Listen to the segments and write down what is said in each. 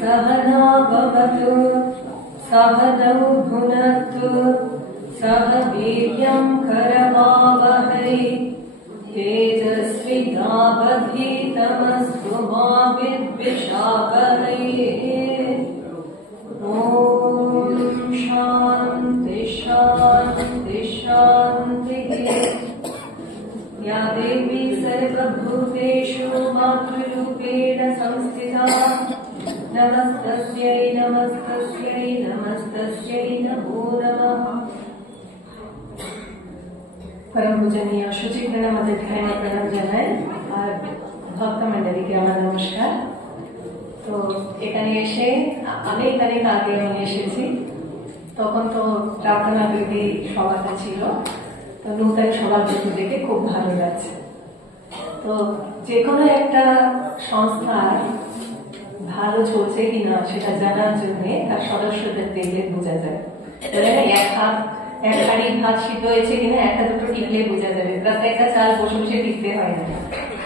सहना भवतु सहनौ भुनक्तु सह वीर्यं करवावहै तेजस्विनावधीतमस्तु मा विद्विषावहै। ॐ शान्ति शान्ति शान्तिः। या देवी सर्वभूतेषु मातृरूपेण संस्थिता नमस्तस्यै नमस्तस्यै नमस्तस्यै नमो नमः। परम पूजनीय शुचिगण मध्यान्ह प्रणाम জানাই আর ভক্ত মণ্ডলীকে আমার নমস্কার। তো এখানে এসে আমি এখানে আগে এসেছি, তখন তো প্রার্থনা বিধি সভাটা ছিল, তো নূতন সভাপতি দেখে খুব ভালো লাগছে। তো যে কোনো একটা সংস্থার ভালো চলছে কিনা সেটা জানার জন্য তার সদস্যদের দেখলে বোঝা যায়। এক হাড়ি ভাত সিদ্ধ হয়েছে কিনা একটা দুটো টিপলে বোঝা যাবে, প্রত্যেকটা চাল বসে বসে টিপতে হয় না।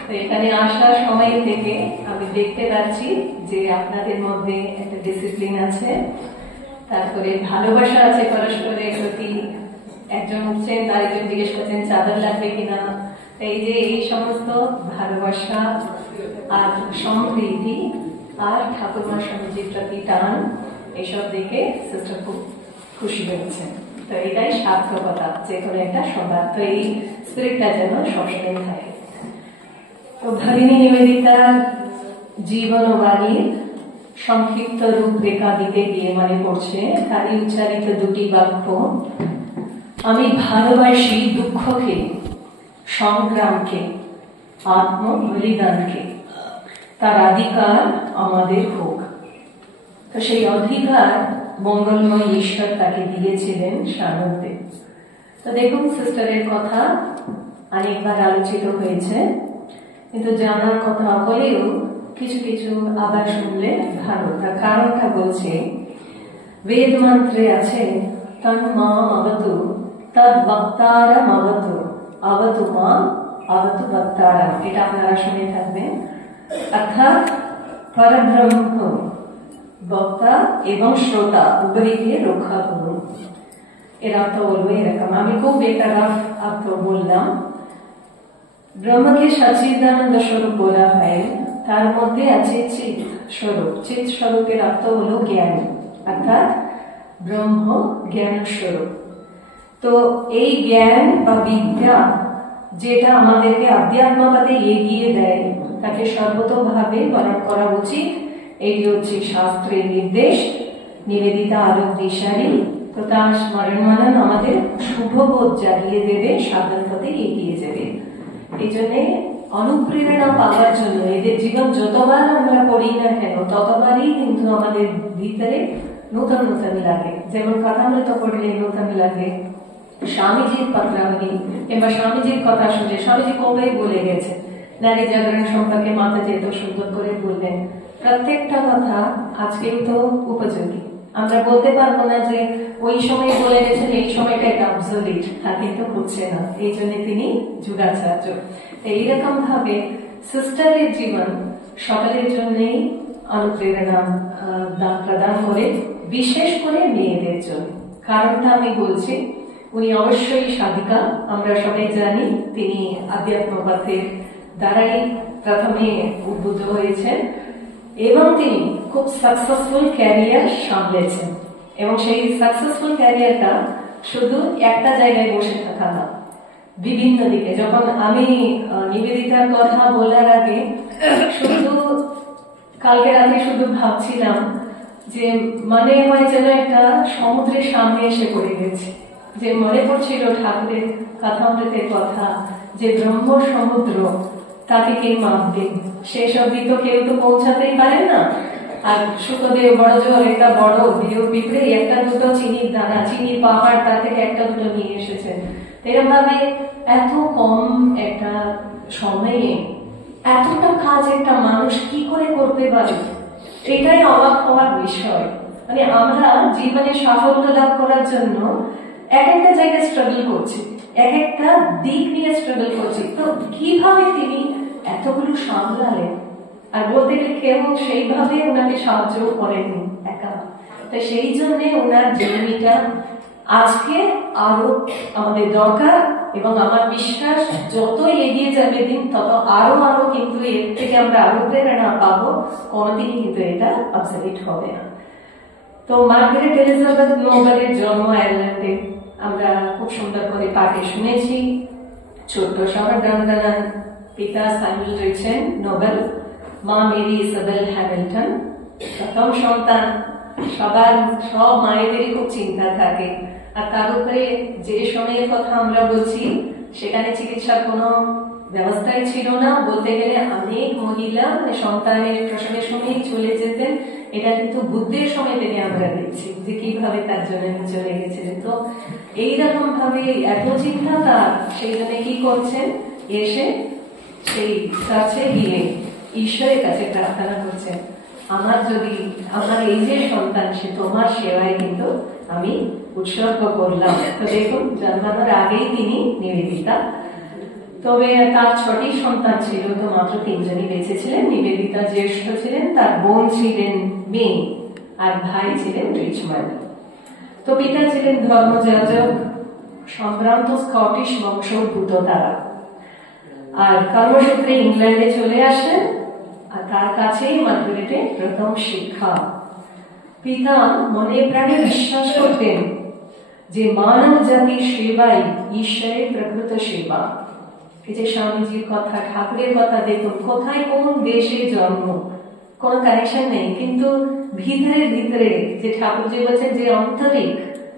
তো এখানে আসার সময় থেকে আমি দেখতে পাচ্ছি যে আপনাদের মধ্যে একটা ডিসিপ্লিন আছে, তারপরে ভালোবাসা আছে পরস্পরের প্রতি। একজন উঠছেন, আরেকজন জিজ্ঞেস করছেন চাদর লাগবে কিনা। এই যে এই সমস্ত ভালোবাসা আর সমৃদ্ধি আর ঠাকুরমার সমিতির প্রতি টান, এইসব দেখে সিস্টার খুব খুশি হয়েছে। তো এটাই সার্থকতা যে কোনো একটা সবার, তো এই স্পিরিটটা যেন সবসময় থাকে। তো ভগিনী নিবেদিতার জীবন ও বাণীর সংক্ষিপ্ত রূপরেখা দিতে গিয়ে মনে পড়ছে তারই উচ্চারিত দুটি বাক্য, আমি ভালোবাসি দুঃখকে, সংগ্রামকে, আত্মবলিদানকে, তার অধিকার আমাদের হোক। তো সেই অধিকার মঙ্গলময় ঈশ্বর তাকে দিয়েছিলেন সানন্দে। তো দেখুন, সিস্টারের কথা অনেকবার আলোচিত হয়েছে, কিন্তু জানার কথা হলেও কিছু কিছু আবার শুনলে ভালো। তার কারণটা বলছে, বেদ মন্ত্রে আছে তন্মাম অবতু তদ বক্তারাম অবতু অবতু মাম অবতু বক্তারাম। এটা আপনারা শুনে থাকবেন। অর্থাৎ পরব্রহ্ম বক্তা এবং শ্রোতা উভয়কে রক্ষা করুন। এর অর্থ বলবো এরকম, আমি খুব বেতারাফ অর্থ বললাম। ব্রহ্মকে সচ্চিদানন্দ স্বরূপ বলা হয়, তার মধ্যে আছে চিৎ স্বরূপ। চিৎ স্বরূপের অর্থ হলো জ্ঞান, অর্থাৎ ব্রহ্ম জ্ঞান স্বরূপ। তো এই জ্ঞান বা বিদ্যা যেটা আমাদেরকে আধ্যাত্মবাদে এগিয়ে দেয়, তাকে সর্বতোভাবে বরণ করা উচিত। এটি হচ্ছে শাস্ত্রের নির্দেশ। নিবেদিতা আলোক দিশারি, তো তার স্মরণ মনন আমাদের শুভবোধ জাগিয়ে দেবে, সাধন পথে এগিয়ে যাবে। এই জন্যে অনুপ্রেরণা পাওয়ার জন্য এদের জীবন যতবার আমরা পড়ি না কেন, ততবারই কিন্তু আমাদের ভিতরে নতুন নতুন লাগে। যেমন কথামৃত পড়লে নতুন লাগে, স্বামীজির পত্রাবলী কিংবা স্বামীজির কথা শুনে, স্বামীজি কবেই বলে গেছে নারী জাগরণ সম্পর্কে মাতাজি এত সুন্দর করে বললেন। প্রত্যেকটা কথা আজকেও তো উপযোগী। আমরা বলতে পারবো না যে ওই সময় বলে গেছেন এই সময়টা এটা অবসলিট, তা কিন্তু হচ্ছে না। এই জন্য তিনি যুগাচার্য। এইরকম ভাবে সিস্টারের জীবন সকলের জন্যই অনুপ্রেরণা প্রদান করে, বিশেষ করে মেয়েদের জন্য। কারণটা আমি বলছি, উনি অবশ্যই সাধিকা, আমরা সবাই জানি। তিনি আধ্যাত্মবাদের দ্বারাই প্রথমে উদ্বুদ্ধ হয়েছেন এবং তিনি খুব সাকসেসফুল ক্যারিয়ার সামলেছেন। এবং সেই সাকসেসফুল ক্যারিয়ারটা শুধু একটা জায়গায় বসে থাকা না, বিভিন্ন দিকে। যখন আমি নিবেদিতার কথা বলার আগে শুধু কালকে রাতে শুধু ভাবছিলাম যে মনে হয় যেন একটা সমুদ্রের সামনে এসে পড়ে গেছে। যে মনে পড়ছিল ঠাকুরের কথামৃতের কথা, যে ব্রহ্ম সমুদ্র, তাকে কে মাপবে? শেষ অব্দি তো কেউ তো পৌঁছাতেই পারে না। আর শুকদেব বড় জোর একটা বড় ভিউ পিঁপড়ে একটা দুটো চিনির দানা, চিনির পাহাড়, তা থেকে একটা দুটো নিয়ে এসেছেন। এরকম ভাবে এত কম একটা সময়ে এতটা কাজ একটা মানুষ কি করে করতে পারে, এটাই অবাক হওয়ার বিষয়। মানে আমরা জীবনে সাফল্য লাভ করার জন্য এক একটা জায়গায় স্ট্রাগল করছি, এক একটা দিক নিয়ে স্ট্রাগল করছি, তো কিভাবে তিনি এতগুলো সামলালেন? আর বলতে গেলে কেউ সেইভাবে ওনাকে সাহায্য করেননি একা। তো সেই জন্য ওনার জীবনীটা আজকে আরো আমাদের দরকার, এবং আমার বিশ্বাস যতই এগিয়ে যাবে দিন তত আরো আরো কিন্তু এর থেকে আমরা আরো প্রেরণা পাবো, কোনোদিনই কিন্তু এটা অবসলিট হবে না। তো মার্গারেট এলিজাবেথ নোবেলের জন্ম আয়ারল্যান্ডে, আমরা খুব সুন্দর করে পাঠে শুনেছি। ছোট্ট শহর ডানগানান, পিতা স্যামুয়েল রিচেন নোবেল, মা মেরি ইসাবেল হ্যামিল্টন। প্রথম সন্তান, সব মায়েদেরই খুব চিন্তা থাকে। আর তার উপরে যে সময়ের কথা আমরা বলছি, সেখানে চিকিৎসার কোনো ব্যবস্থাই ছিল না। বলতে গেলে অনেক মহিলা সন্তানের প্রসবের সময় চলে যেতেন। এটা কিন্তু বুদ্ধের সময় থেকে আমরা দেখছি যে কিভাবে তার জন্য চলে গেছিলেন। তো এইরকম ভাবে এত চিন্তা তার, সেই জন্য কি করছেন, এসে সেই কাছে গিয়ে ঈশ্বরের কাছে প্রার্থনা করছেন, আমার এই যে সন্তান, সে তোমার সেবায় কিন্তু আমি উৎসর্গ করলাম। তো দেখুন, জন্মানোর আগেই তিনি নিবেদিতা। তবে তার 6টি সন্তান ছিল, তো মাত্র 3জনই বেঁচে ছিলেন। নিবেদিতা জ্যেষ্ঠ ছিলেন, তার বোন ছিলেন মেয়ে, আর ভাই ছিলেন রিচমন্ড। তো পিতা ছিলেন ধর্মযাজক, সম্ভ্রান্ত স্কটিশ বংশোদ্ভূত তারা। আর কর্মসূত্রে ইংল্যান্ডে চলে আসেন, আর তার কাছেই মার্গারেটের প্রথম শিক্ষা। পিতা মনে প্রাণে বিশ্বাস করতেন যে মানব জাতির সেবাই ঈশ্বরের প্রকৃত সেবা। এই যে স্বামীজির কথা, ঠাকুরের কথা, দেখুন কোথায় কোন দেশে জন্ম, কোন কানেকশন নেই, কিন্তু ভিতরে যে ঠাকুরজি বলছেন যে অন্তরিক,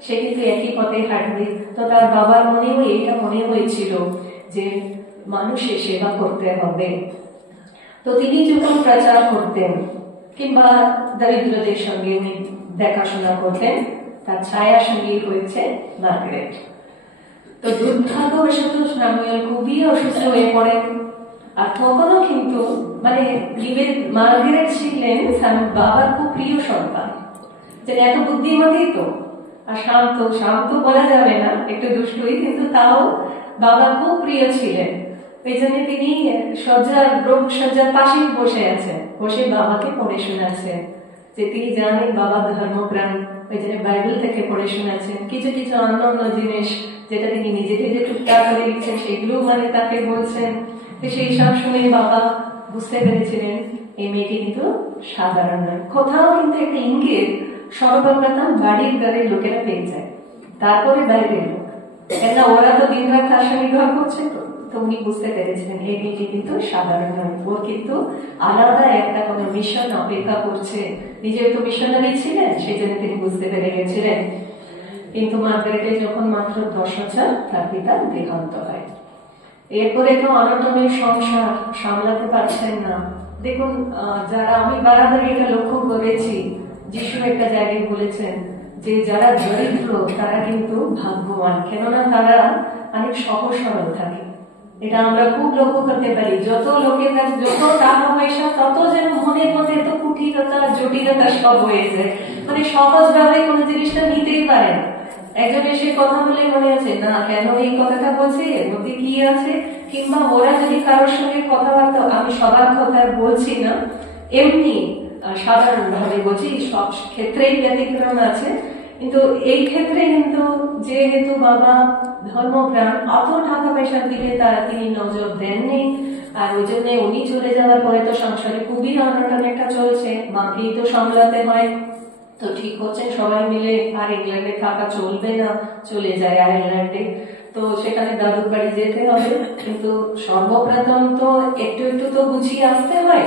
সে কিন্তু একই পথে হাঁটবে। তো তার বাবার মনেও এটা মনে হয়েছিল যে মানুষের সেবা করতে হবে। তো তিনি যখন প্রচার করতেন কিংবা দরিদ্রদের সঙ্গে উনি দেখাশোনা করতেন, তার ছায়া সঙ্গে হয়েছে মার্গারেট। তো দুর্ভাগ্যবশত স্যামুয়েল খুবই অসুস্থ হয়ে পড়েন। আর তখনও কিন্তু মানে মার্গারেট ছিলেন বাবার খুব প্রিয় সন্তান, যে এত বুদ্ধিমতী তো, আর শান্ত বলা যাবে না, একটু দুষ্টুই, কিন্তু তাও বাবা খুব প্রিয় ছিলেন। এই জন্য তিনি শয্যার পাশে বসে আছেন, বসে বাবাকে পড়ে শোনাচ্ছেন, যে তিনি জানেন বাবা ধর্মপ্রাণ, ওই জন্য বাইবেল থেকে পড়ে শোনাচ্ছেন। কিছু অন্য জিনিস যেটা তিনি নিজে থেকে টুকটাক করে লিখছেন, সেগুলো মানে তাকে বলছেন। সেই সব শুনে বাবা বুঝতে পেরেছিলেন এই মেয়েটি কিন্তু সাধারণ নয়। কোথাও কিন্তু একটা ইঙ্গিত সর্বপ্রথম বাড়ির ঘরের লোকেরা পেয়ে যায়, তারপরে বাইরের লোক, কেননা ওরা তো দিন রাত তার সঙ্গে ঘর করছে। তো উনি বুঝতে পেরেছিলেন এই মেয়েটি কিন্তু সাধারণ নয়, ওর কিন্তু আলাদা একটা কোনো মিশন অপেক্ষা করছে। নিজের তো মিশনারি ছিলেন, সেই জন্য তিনি বুঝতে পেরে গেছিলেন। কিন্তু মার্গারেটের যখন মাত্র 10 বছর, তার পিতার দেহান্ত হয়। এরপরে তো অনটনের সংসার সামলাতে পারছেন না। দেখুন, যারা আমি বারাবারই এটা লক্ষ্য করেছি, যিশু একটা জায়গায় বলেছেন যে যারা দরিদ্র তারা কিন্তু ভাগ্যবান, কেননা তারা অনেক সহজ সরল থাকে। এটা আমরা খুব লক্ষ্য করতে পারি। যত লোকের কাছে যত টাকা পয়সা, তত যেন মনের মধ্যে এত কুটিলতা জটিলতা সব হয়ে যায়, মানে সহজ ভাবে কোনো জিনিসটা নিতেই পারে না। একজন এসে কথা বলে মনে আছে না কেন এই কথাটা বলছে, এর মধ্যে কি আছে, কিংবা ওরা যদি কারোর সঙ্গে কথাবার্তা, আমি সবার কথা বলছি না, এমনি সাধারণ ভাবে বলছি, সব ক্ষেত্রেই ব্যতিক্রম আছে, কিন্তু এই ক্ষেত্রে কিন্তু যেহেতু বাবা ধর্মপ্রাণ, অত টাকা পয়সা দিলে তিনি নজর দেননি। আর ওই জন্য উনি চলে যাওয়ার পরে তো সংসারে খুবই অনটন একটা চলছে, মাকেই তো সামলাতে হয়। তো ঠিক করছেন সবাই মিলে আর ইংল্যান্ডে থাকা চলবে না, চলে যায় আয়ারল্যান্ডে। তো সেখানে দাদুর বাড়ি যেতে হবে, কিন্তু সর্বপ্রথম তো একটু তো গুছিয়ে আসতে হয়।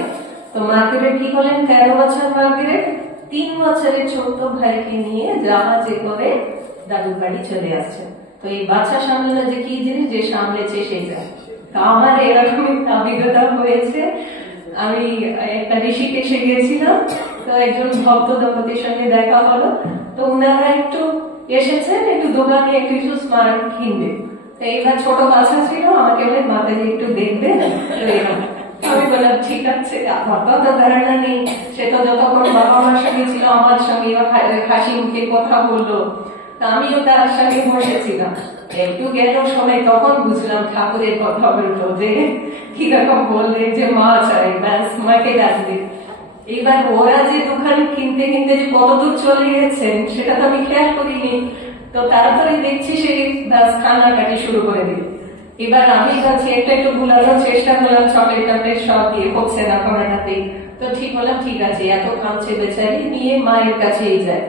তো মার্গারেট কি করলেন, 13 বছর মার্গারেট 3 বছরের ছোট্ট ভাইকে নিয়ে জাহাজে করে দাদুর বাড়ি চলে আসছে। তো এই বাচ্চা সামলানো যে কি জিনিস, যে সামলেছে সেই যায়। তো আমার এরকম একটা অভিজ্ঞতা হয়েছে। আমি একটা ঋষিকেশে গিয়েছিলাম, তো একজন ভক্ত দম্পতির সঙ্গে দেখা হলো। তো ওনারা একটু এসেছেন একটু দোকানে একটু স্মার্ট কিনবে। তো এইবার ছোট বাচ্চা ছিল, আমাকে বলে মাতাজি একটু দেখবে। তো এরকম আমি বললাম ঠিক আছে, আমার তো অত ধারণা নেই। সে তো যতক্ষণ বাবা মার সঙ্গে ছিল আমার সঙ্গে হাসি মুখে কথা বললো, আমিও তার সঙ্গে বসেছিলাম। একটু গেল সময় তখন বুঝলাম ঠাকুরের কথা বলতো, যে কিরকম বললেন যে মা চাই, ব্যাস মাকে ডাকবে। এবার ওরা যে দোকান কিনতে কিনতে যে কতদূর চলে গেছেন সেটা তো আমি খেয়াল করিনি। তো তাড়াতাড়ি দেখছি সে ব্যাস কান্নাকাটি শুরু করে দিল। এবার আমি কাছে একটা একটু ভুলানোর চেষ্টা করলাম, চকলেট টকলেট সব দিয়ে, হচ্ছে না কোনোটাতেই। তো ঠিক বললাম ঠিক আছে, এত কাঁদছে বেচারি, নিয়ে মায়ের কাছেই যায়।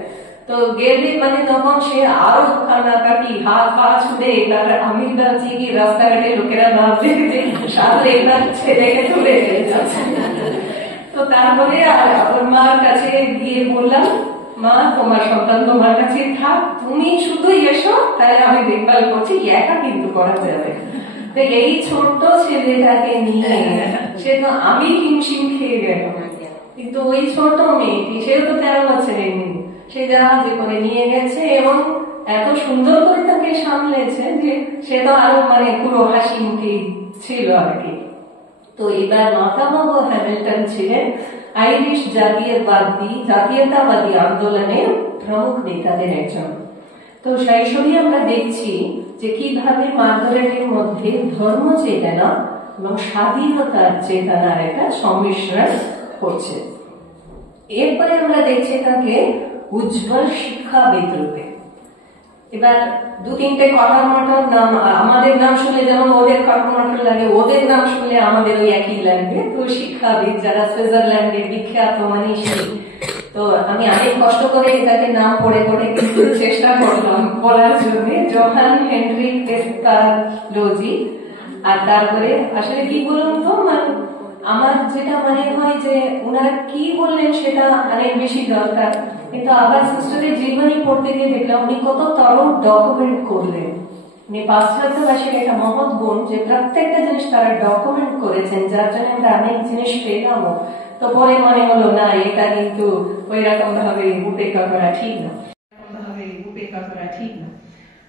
তো গেলে মানে তখন সে আরো কান্নাকাটি, হাত পা ছুড়ে। এবার আমি ভাবছি কি রাস্তাঘাটে লোকেরা ভাববে যে সাধু এবার ছেলেকে তুলে নিয়ে যাচ্ছে। তো তারপরে ওর মার কাছে গিয়ে বললাম, মা তোমার সন্তান তোমার কাছে থাক, তুমি শুধু এসো, তাই আমি দেখভাল করছি, একা কিন্তু করা যাবে। তো এই ছোট্ট ছেলেটাকে নিয়ে সে তো আমি হিমশিম খেয়ে গেলাম। কিন্তু ওই ছোট মেয়েটি, সেও তো 13 বছরের মেয়ে, সে জাহাজে করে নিয়ে গেছে এবং এত সুন্দর করে তাকে সামলেছে যে সে তো আরো মানে পুরো হাসি মুখে ছিল আর কি। তো এবার মাতামহ হ্যামিল্টন ছিলেন আইরিশ জাতীয়তাবাদী আন্দোলনের প্রমুখ নেতাদের একজন। তো শৈশবে আমরা দেখছি যে কিভাবে মার্গারেটের মধ্যে ধর্ম চেতনা এবং স্বাধীনতার চেতনার একটা সম্মিশ্রণ হচ্ছে। এরপরে আমরা দেখছি তাকে উজ্জ্বল শিক্ষাবিদ রূপে। এবার 2-3টে কটমটর নাম, আমাদের নাম শুনলে যেমন ওদের কটমটর লাগে, ওদের নাম শুনলে আমাদের ওই একই লাগবে। তো শিক্ষাবিদ যারা সুইজারল্যান্ডের বিখ্যাত মনীষী, তো আমি অনেক কষ্ট করে এটাকে নাম পড়ে পড়ে কিন্তু চেষ্টা করলাম বলার জন্য, জোহান হেনরিক পেস্কালোজি। আর তারপরে আসলে কি বলুন তো, মানে আমার যেটা মনে হয় যে ওনারা কি বললেন সেটা অনেক বেশি দরকার, কিন্তু আবার সিস্টারের জীবনী পড়তে গিয়ে দেখলাম উনি কত তরল ডকুমেন্ট করলেন। উনি পাশ্চাত্যবাসীর একটা মহৎ গুণ যে প্রত্যেকটা জিনিস তারা ডকুমেন্ট করেছেন, যার জন্য আমরা অনেক জিনিস পেলাম। তো পরে মনে হলো না, এটা কিন্তু ওই রকম ভাবে উপেক্ষা করা ঠিক না।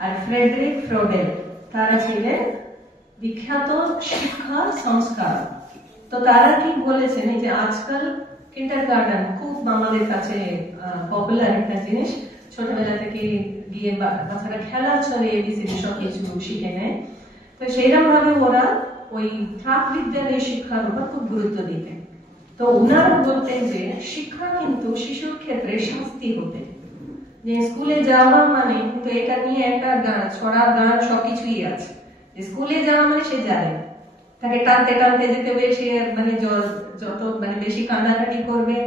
আর ফ্রেডরিক ফ্রোডেল, তারা ছিলেন বিখ্যাত শিক্ষা সংস্কার। তো তারা কি বলেছেন, এই যে আজকাল কিন্ডারগার্টেন খুব আমাদের কাছে পপুলার একটা জিনিস, ছোটবেলা থেকে গিয়ে বাচ্চারা খেলার ছলে এবিসিডি সব কিছু শিখে নেয়। তো সেইরকম ভাবে ওরা ওই প্রাক বিদ্যালয়ের শিক্ষার উপর খুব গুরুত্ব দিতেন। তো ওনারা বলতেন যে শিক্ষা কিন্তু শিশুর ক্ষেত্রে শাস্তি হতে, যে স্কুলে যাওয়া মানে কিন্তু এটা নিয়ে একটা গান, ছড়া গান সবকিছুই আছে। স্কুলে যাওয়া মানে সে যায়, তাকে টানতে টানতে যেতে হবে, সে মানে যত মানে বেশি কান্নাকাটি করবে।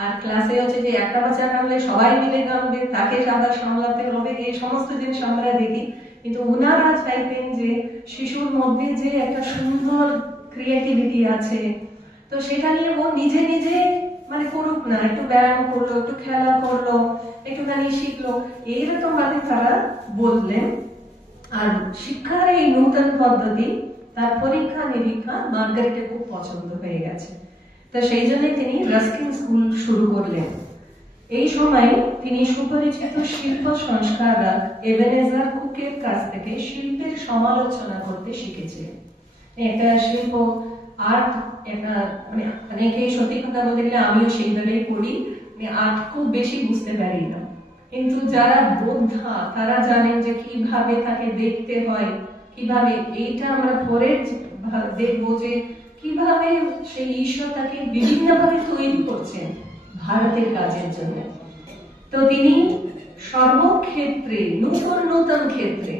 আর ক্লাসে হচ্ছে যে একটা বাচ্চা কাঁদলে সবাই মিলে কাঁদবে, তাকে আবার সামলাতে হবে, এই সমস্ত জিনিস আমরা দেখি। কিন্তু ওনারা চাইতেন যে শিশুর মধ্যে যে একটা সুন্দর ক্রিয়েটিভিটি আছে, তো সেটা নিয়ে ও নিজে নিজে মানে করুক না, একটু ব্যায়াম করলো, একটু খেলা করলো, একটুখানি শিখলো, এইরকম ভাবে তারা বললেন। আর শিক্ষার এই নূতন পদ্ধতি, তার পরীক্ষা নিরীক্ষা মার্গারেটের খুব পছন্দ হয়ে গেছে। তো সেই জন্য তিনি রাস্কিন স্কুল শুরু করলেন। এই সময় তিনি সুপরিচিত শিল্প সংস্কারক এবেনেজার কুকের কাছ থেকে শিল্পের সমালোচনা করতে শিখেছিলেন। একটা শিল্প আর্ট, একটা মানে অনেকেই সত্যি কথা বলতে গেলে আমিও সেইভাবেই পড়ি, আর্ট খুব বেশি বুঝতে পারি না, কিন্তু যারা বোদ্ধা তারা জানেন যে কিভাবে তাকে দেখতে হয়, কিভাবে এইটা আমরা পরে দেখবো যে কিভাবে সেই ঈশ্বর তাকে বিভিন্ন ভাবে তৈরি করছেন ভারতের কাজের জন্য। তো তিনি সর্বক্ষেত্রে নূতন নূতন ক্ষেত্রে,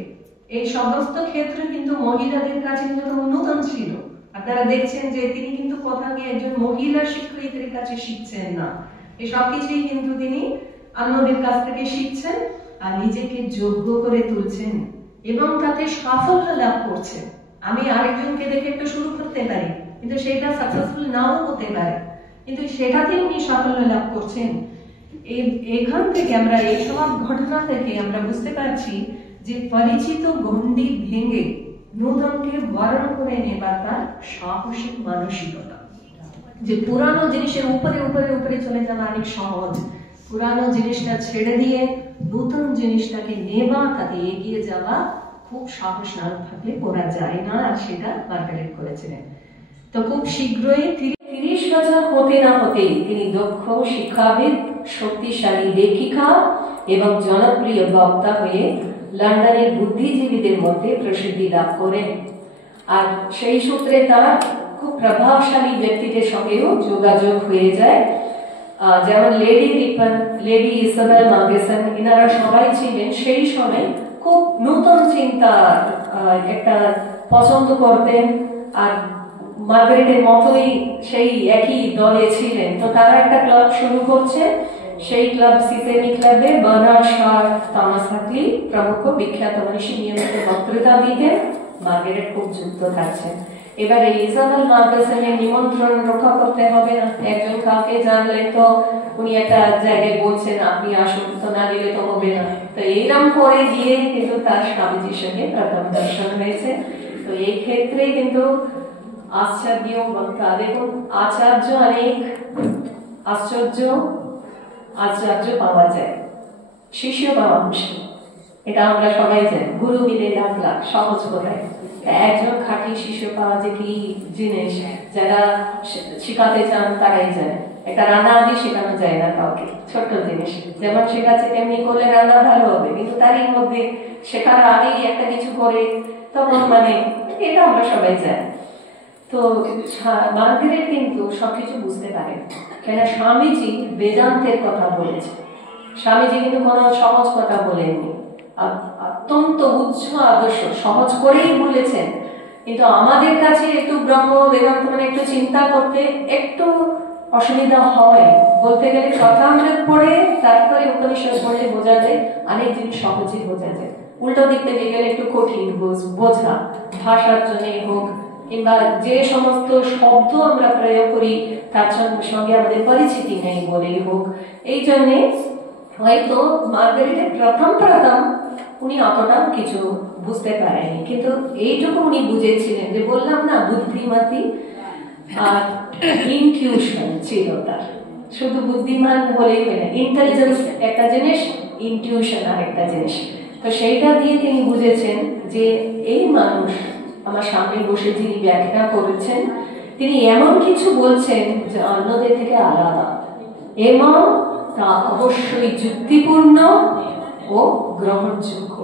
এই সমস্ত ক্ষেত্রে কিন্তু মহিলাদের কাছে কিন্তু নূতন ছিল। আপনারা দেখছেন যে তিনি কিন্তু কোথাও গিয়ে একজন মহিলা শিক্ষয়িত্রীর কাছে শিখছেন না, এই সবকিছুই কিন্তু তিনি অন্যদের কাছ থেকে শিখছেন আর নিজেকে যোগ্য করে তুলছেন এবং তাতে সাফল্য লাভ করছেন। আমি আরেকজনকে দেখে একটু শুরু করতে পারি, কিন্তু সেটা সাকসেসফুল নাও হতে পারে, কিন্তু সেটাতে উনি সাফল্য লাভ করছেন। এখান থেকে আমরা এই সব ঘটনা থেকে আমরা বুঝতে পারছি যে পরিচিত গণ্ডি ভেঙে নূতনকে বরণ করে নেবার তার সাহসিক মানসিকতা। যে পুরানো জিনিসের উপরে উপরে উপরে চলে যাওয়া অনেক সহজ, পুরানো জিনিসটা ছেড়ে দিয়ে নতুন জিনিসটাকে নেওয়া, তাকে এগিয়ে যাওয়া খুব সাহস না থাকলে করা যায় না, আর সেটা মার্গারেট করেছিলেন। তো খুব শীঘ্রই 30 বছর হতে না হতেই তিনি দক্ষ শিক্ষাবিদ, শক্তিশালী লেখিকা এবং জনপ্রিয় বক্তা হয়ে লন্ডনের বুদ্ধিজীবীদের মধ্যে প্রসিদ্ধি লাভ করেন। আর সেই সূত্রে তার খুব প্রভাবশালী ব্যক্তিদের সঙ্গেও যোগাযোগ হয়ে যায়। যেমন লেডি রিপন, লেডি ইসাবেল মার্গেসন, এনারা সবাই ছিলেন সেই সময় খুব নতুন চিন্তা একটা পছন্দ করতেন, আর মার্গারেটের মতোই সেই একই দলে ছিলেন। তো তারা একটা ক্লাব শুরু করছে, সেই ক্লাব সিসেমি ক্লাবে বার্নার্ড শ, থমাস হাকলি প্রমুখ বিখ্যাত মনীষী নিয়মিত বক্তৃতা দিতেন। মার্গারেট খুব যুক্ত থাকছেন। এবারে ইসাবেল মার্গেসনের নিমন্ত্রণ রক্ষা করতে হবে না, একজন কাউকে জানলে তো উনি একটা জায়গায় বলছেন আপনি আসুন, তো না গেলে তো হবে না। তো এইরকম করে গিয়ে কিন্তু তার স্বামীজির সঙ্গে প্রথম দর্শন হয়েছে। তো এই ক্ষেত্রে কিন্তু আশ্চর্য বক্তা, দেখুন আচার্য অনেক আশ্চর্য পাওয়া যায়, শিষ্য পাওয়া মুশকিল, এটা আমরা সবাই জানি। গুরু মিলে লাখ লাখ, সহজ কথায়। একজন খাঁটি শিষ্য পাওয়া যে কি জিনিস, যারা শিখাতে চান তারাই জানে। একটা রান্না আগে শেখানো যায় না কাউকে, ছোট্ট জিনিস যেমন শেখাচ্ছে তেমনি করলে রান্না ভালো হবে, কিন্তু তারই মধ্যে শেখার আগেই একটা কিছু করে তখন এটা আমরা সবাই জানি। তো মার্গারেট কিন্তু সবকিছু বুঝতে পারেন, কেন স্বামীজি বেদান্তের কথা বলেছে। স্বামীজি কিন্তু কোনো সহজ কথা বলেননি, অত্যন্ত উচ্চ আদর্শ সহজ করেই বলেছেন। কিন্তু আমাদের কাছে একটু ব্রহ্ম বেদান্ত একটু চিন্তা করতে একটু অসুবিধা হয়। বলতে গেলে কথামৃত পড়ে তারপরে উপনিষদ পড়লে বোঝা যায়, অনেক জিনিস সহজে বোঝা যায়। উল্টো দিক থেকে গেলে একটু কঠিন বোঝা, ভাষার জন্য হোক কিংবা যে সমস্ত শব্দ আমরা প্রয়োগ করি তার সঙ্গে আমাদের পরিচিতি নেই বলেই হোক। এই জন্যে হয়তো মার্গারেটের প্রথম উনি অতটাও কিছু বুঝতে পারেনি, কিন্তু এইটুকু উনি বুঝেছিলেন যে বললাম না বুদ্ধিমতী আর ইনটিউশন ছিল তার। শুধু বুদ্ধিমান হলেই হয় না, ইন্টেলিজেন্স একটা জিনিস, ইনটিউশন আর একটা জিনিস। তো সেইটা দিয়ে তিনি বুঝেছেন যে এই মানুষ আমার সামনে বসে যিনি ব্যাখ্যা করেছেন তিনি এমন কিছু বলছেন যে অন্যদের থেকে আলাদা, এবং তা অবশ্যই যুক্তিপূর্ণ ও গ্রহণযোগ্য।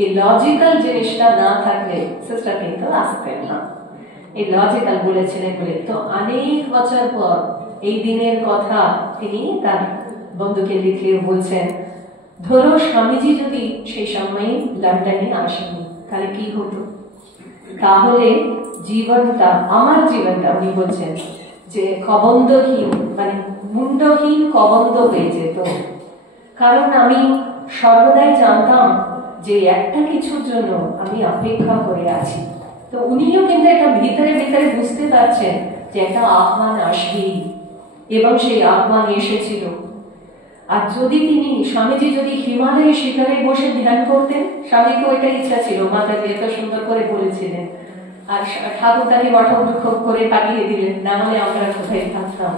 এই লজিক্যাল জিনিসটা না থাকলে সিস্টার কিন্তু আসতেন না। এই লজিক্যাল বলেছিলেন বলে তো অনেক বছর পর এই দিনের কথা তিনি তার বন্ধুকে লিখে বলছেন, ধরো স্বামীজি যদি সেই সময় লন্ডনে আসেনি তাহলে কি হতো? তাহলে জীবনটা, আমার জীবনটা উনি বলছেন যে কবন্ধহীন, মুন্ডহীন কবন্ধ হয়ে যেত। কারণ আমি সর্বদাই জানতাম যে একটা কিছুর জন্য আমি অপেক্ষা করে আছি। তো উনিও কিন্তু একটা ভিতরে ভিতরে বুঝতে পারছেন যে একটা আহ্বান আসবেই, এবং সেই আহ্বান এসেছিল। আর যদি স্বামীজি যদি হিমালয়ের শিখরে বসে ধ্যান করতেন, স্বামীকে ওইটা ইচ্ছা ছিল, মাতাজি এত সুন্দর করে বলেছিলেন, আর ঠাকুর তাকে বটবৃক্ষ করে পাঠিয়ে দিলেন, না হলে আমরা কোথায় থাকতাম।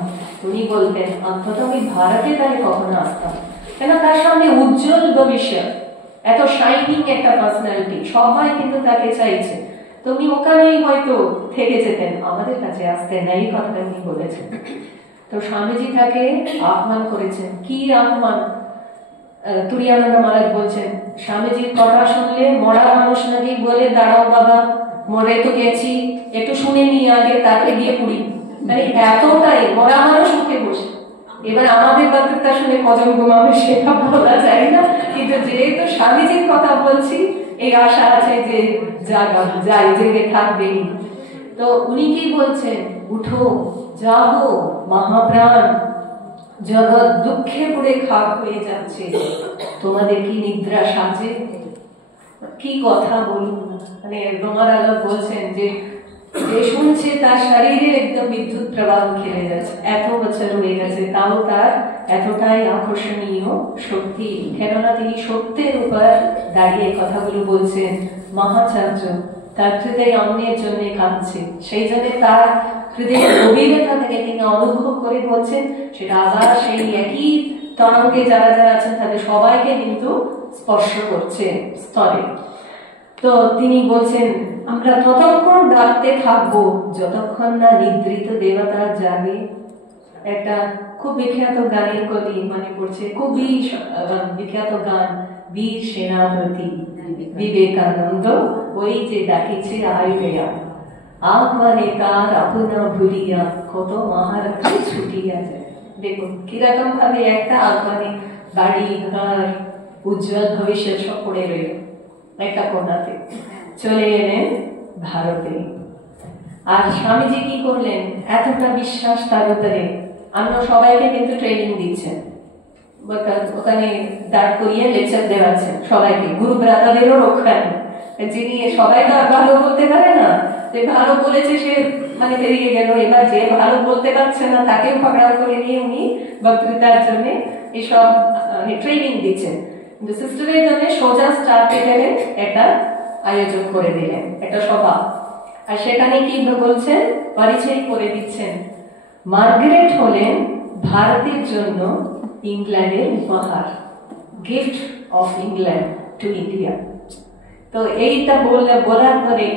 উনি বলতেন অন্তত আমি ভারতে তাহলে কখনো আসতাম, কেন তার সামনে উজ্জ্বল ভবিষ্যৎ, এত শাইনিং একটা পার্সোনালিটি, সবাই কিন্তু তাকে চাইছে। তো উনি ওখানেই হয়তো থেকে যেতেন, আমাদের কাছে আসতেন না, এই কথাটা উনি বলেছেন। তো স্বামীজি তাকে আহ্বান করেছেন। কি আহ্বান? তুরিয়ানন্দ মহারাজ বলছেন, স্বামীজির কথা শুনলে মরা মানুষ নাকি বলে, দাঁড়াও বাবা, মরে তো গেছি, একটু শুনে নিয়ে আগে তাকে গিয়ে পুড়ি। মানে এতটাই মরা মানুষ উঠে বসে। এবার আমাদের বক্তৃতা শুনে কজন ঘুমাবে সেটা বলা যায় না, কিন্তু যেহেতু স্বামীজির কথা বলছি এই আশা আছে যে যাই জেগে থাকবেই। তো উনি কি বলছেন, উঠো জাগো মহাপ্রাণ, জগৎ দুঃখে পুড়ে খাক হয়ে যাচ্ছে, তোমাদের কি নিদ্রা সাজে? কি কথা বলুন, রোমার আলো বলছেন যে শুনছে তার শরীরে একদম বিদ্যুৎ প্রবাহ খেলে যাচ্ছে, এত বছর হয়ে গেছে তাও তার এতটাই আকর্ষণীয় শক্তি, কেননা তিনি সত্যের উপর দাঁড়িয়ে কথাগুলো বলছেন। মহাচার্য তার হৃদয় অন্যের জন্য কাঁদছে, সেই জন্য তার হৃদয়ের গভীরতা থেকে তিনি অনুভব করে বলছেন, সেটা আবার সেই একই তরঙ্গে যারা যারা আছেন তাদের সবাইকে কিন্তু স্পর্শ করছে স্তরে। তো তিনি বলছেন, আমরা ততক্ষণ ডাকতে থাকবো যতক্ষণ না নিদ্রিত দেবতা জাগে। একটা খুব বিখ্যাত গানের কলি মানে পড়ছে, খুবই বিখ্যাত গান, বীর সেনাপতি বিবেকানন্দ ওই যে ডাকিছে আইবেয়া, আহ্বানে তার আপনা ভুলিয়া কত মহারথী ছুটিয়া যায়। দেখুন কিরকম ভাবে একটা আহ্বানে বাড়ি ঘর উজ্জ্বল ভবিষ্যৎ সব পড়ে রইল একটা কোনাতে, চলে এলেন ভারতে। আর স্বামীজি কি করলেন, এতটা বিশ্বাস তার উপরে, আমরা সবাইকে কিন্তু ট্রেনিং দিচ্ছেন, ওখানে দাঁড় করিয়ে লেকচার দেওয়াচ্ছেন সবাইকে, গুরু ব্রাদারেরও রক্ষা নেই, যিনি সবাই তো ভালো বলতে পারে না, যে ভালো বলেছে সে মানে বেরিয়ে গেল, এবার যে ভালো বলতে পারছে না তাকেও পাকড়াও করে নিয়ে উনি বক্তৃতার জন্য এইসব ট্রেনিং দিচ্ছেন। কিন্তু সিস্টারের জন্য সোজা স্টার্ট টেবিলে একটা আয়োজন করে দিলেন, একটা সভা। আর সেখানে কি বলছেন, পরিচয় করে দিচ্ছেন, মার্গারেট হলেন ভারতের জন্য ইংল্যান্ডের উপহার, gift of England to India. তো এইটা বলার পরে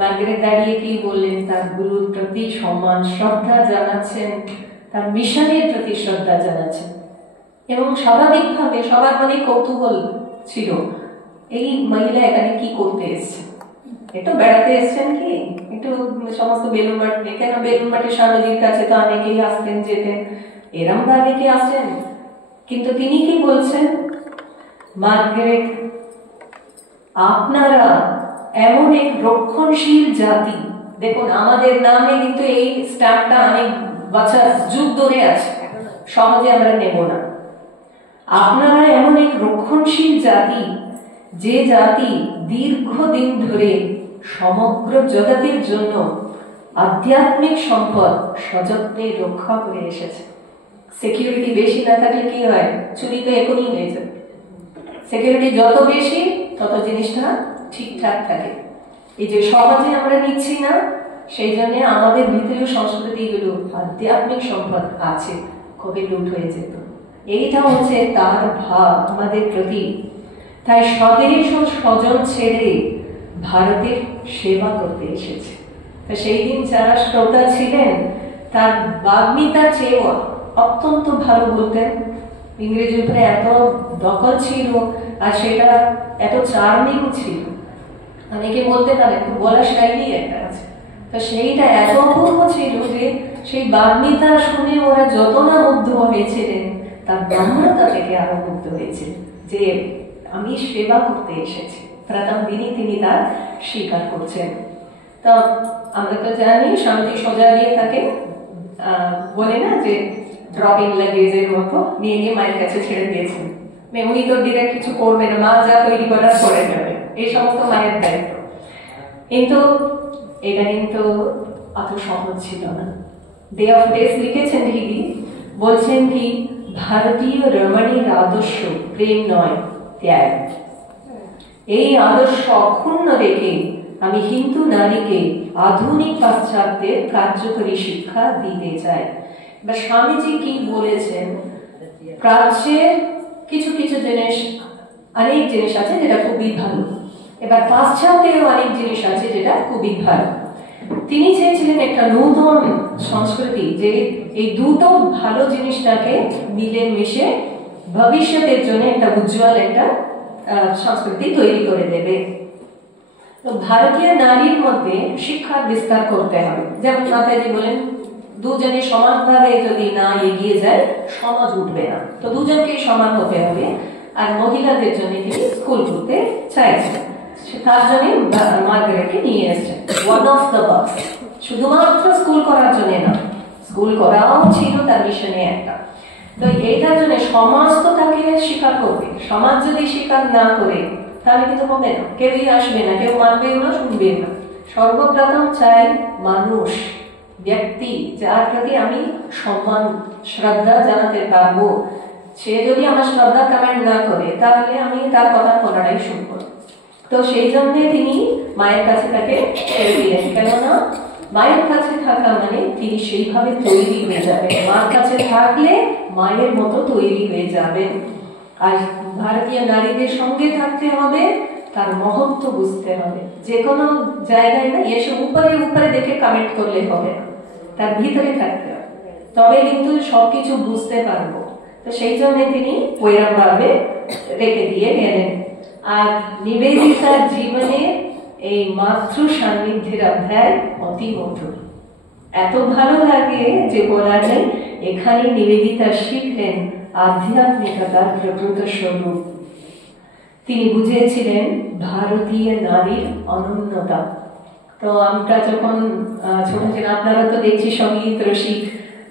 মার্গারেট দাঁড়িয়ে কি বললেন, তার গুরুর প্রতি সম্মান শ্রদ্ধা জানাচ্ছেন, তার মিশনের প্রতি শ্রদ্ধা জানাচ্ছেন। এবং স্বাভাবিকভাবে সবার মনে কৌতূহল ছিল, এই মহিলা এখানে কি করতে এসছে, একটু বেড়াতে এসছেন কি, একটু সমস্ত বেলুন মাঠ, কেন বেলুন মাঠের স্বামীজির কাছে তো অনেকেই আসতেন যেতেন, এরম ভাবে কি আসেন। কিন্তু তিনি কি বলছেন, মার্গারেট আপনারা এমন এক রক্ষণশীল জাতি, দেখুন আমাদের নামে কিন্তু এই স্ট্যাম্পটা অনেক বছর যুগ ধরে আছে, সহজে আমরা নেব না। আপনারা এমন এক রক্ষণশীল জাতি, যে জাতি দীর্ঘদিন ধরে সমগ্র জগতের জন্য আধ্যাত্মিক সম্পদ সযত্নে রক্ষা করে এসেছে। সিকিউরিটি বেশি না থাকলে কি হয়, চুরি তো এখনই হয়ে যাবে। সিকিউরিটি যত বেশি তত জিনিসটা ঠিকঠাক থাকে। এই যে সহজে আমরা নিচ্ছি না, সেই জন্য আমাদের ভিতরেও সংস্কৃতিগুলো আধ্যাত্মিক সম্পদ আছে, কবে লুট হয়ে যেত। এইটা হচ্ছে তার ভাব আমাদের প্রতি। তাই স্বদেশ ও স্বজন ছেড়ে ভারতের সেবা করতে এসেছে। তো সেই দিন যারা শ্রোতা ছিলেন, তার বাগ্মিতা চেয়েও অত্যন্ত ভালো বলতেন, ইংরেজির উপরে এত দখল ছিল, আর সেটা এত চার্মিং ছিল। অনেকে বলতে পারেন বলার শৈলী একটা আছে, তো সেইটা এত অপূর্ব ছিল যে সেই বাগ্মিতা শুনে ওরা যত না মুগ্ধ হয়েছিলেন, তার নম্রতা থেকে আরো মুগ্ধ হয়েছে, যে আমি সেবা করতে এসেছি। প্রথম দিনই তিনি তার স্বীকার করছেন। তো আমরা তো জানি স্বামীজি সোজা গিয়ে তাকে বলে না যে ড্রপিং লাগেজের মতো নিয়ে নিয়ে মায়ের কাছে ছেড়ে দিয়েছেন, উনি তো ডিরেক্ট কিছু করবে না, মা যা তৈরি করার করে যাবে, এই সমস্ত মায়ের দায়িত্ব। কিন্তু এটা কিন্তু অত সহজ ছিল না। ডে অফ ডেস লিখেছেন দিদি, বলছেন কি, ভারতীয় রমণীর আদর্শ প্রেম নয় ত্যাগ। এই আদর্শ অক্ষুণ্ণ রেখে আমি হিন্দু নারীকে আধুনিক পাশ্চাত্যের কার্যকরী শিক্ষা দিতে চাই। বা স্বামীজি কি বলেছেন, প্রাচ্যের কিছু কিছু জিনিস, অনেক জিনিস আছে যেটা খুবই ভালো, এবার পাশ্চাত্যের অনেক জিনিস আছে যেটা খুবই ভালো। তিনি চেয়েছিলেন একটা নূতন সংস্কৃতি, যে এই দুটো ভালো জিনিসটাকে মিলে মিশে ভবিষ্যতের জন্য একটা উজ্জ্বল একটা সংস্কৃতি তৈরি করে দেবে। তো ভারতীয় নারীর মধ্যে শিক্ষার বিস্তার করতে হবে। যেমন মাতাজি বলেন, দুজনে সমানভাবে যদি না এগিয়ে যায় সমাজ উঠবে না, তো দুজনকেই সমান হতে হবে। আর মহিলাদের জন্য তিনি স্কুল করতে চাইছেন, তার জন্য মার্গারেটকে নিয়ে এসেছেন। ওয়ান অফ দ্য বক্স, শুধুমাত্র স্কুল করার জন্য না, স্কুল করাও ছিল তার মিশনে একটা। তো এইটার জন্য সমাজ তো তাকে স্বীকার করবে, সমাজ যদি স্বীকার না করে তাহলে কিন্তু হবে না, কেউই আসবে না, কেউ মানবেও না, শুনবেও না। সর্বপ্রথম চাই মানুষ, ব্যক্তি, যার প্রতি আমি সম্মান শ্রদ্ধা জানাতে পারবো, সে যদি আমার শ্রদ্ধা কমেন্ট না করে তাহলে আমি তার কথা কোনটাই শুনবো। তো সেই জন্য তিনি মায়ের কাছে তাকে ছেড়ে দিলেন, কেননা মায়ের কাছে থাকা মানে তিনি সেইভাবে তৈরি হয়ে যাবেন, মার কাছে থাকলে মায়ের মতো তৈরি হয়ে যাবেন। আর ভারতীয় নারীদের সঙ্গে থাকতে হবে, তার মহত্ব বুঝতে হবে। যে কোনো জায়গায় না এসে উপরে উপরে দেখে কমেন্ট করলে হবে না, তার ভিতরে থাকতে হবে, তবে কিন্তু সবকিছু বুঝতে পারবো। তো সেই জন্য তিনি ওইরকম ভাবে রেখে দিয়ে গেলেন। আর নিবেদিতার জীবনে এই মাতৃ সান্নিধ্যের অধ্যায় অতি মধুর, এত ভালো লাগে যে বলা যায় এখানে নিবেদিতা শিখলেন আধ্যাত্মিকতার প্রকৃত স্বরূপ। তিনি বুঝেছিলেন ভারতীয় নারীর অনন্যতা। তো আমরা যখন ছোট ছিলাম, আপনারা তো দেখছি সঙ্গীত রসিক,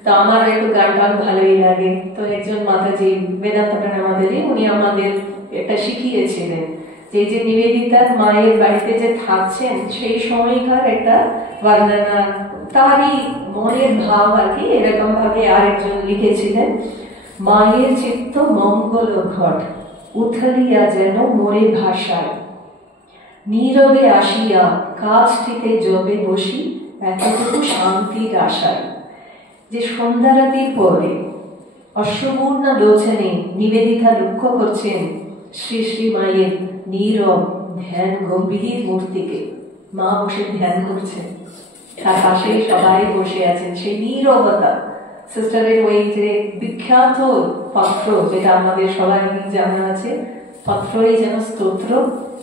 তো আমার একটু গান টান ভালোই লাগে। তো একজন মাতাজি বেদান্তটা আমাদের, উনি আমাদের এটা শিখিয়েছিলেন যে নিবেদিতার মায়ের বাড়িতে যে থাকছেন সেই সময়কার একটা বর্ণনা, তারই মনের ভাব আর কি। এরকম ভাবে আরেকজন লিখেছিলেন, মায়ের চিত্ত মঙ্গল ঘট উথলিয়া যেন মোরে ভাষায়, নীরবে আসিয়া কাছটিতে জবে বসি এতটুকু শান্তির আশায়। যে সন্ধ্যা রাতির পরে অশ্রুপূর্ণ লোচনে নিবেদিতা লক্ষ্য করছেন শ্রী শ্রী মায়ের নীরব ধ্যান গম্ভীর মূর্তিকে। মা বসে ধ্যান করছেন, তার পাশে সবাই বসে আছেন, সেই নীরবতা। সিস্টারের ওই যে বিখ্যাত পত্র, যেটা আমাদের সবাই জানা আছে, পত্রই যেন স্তোত্র,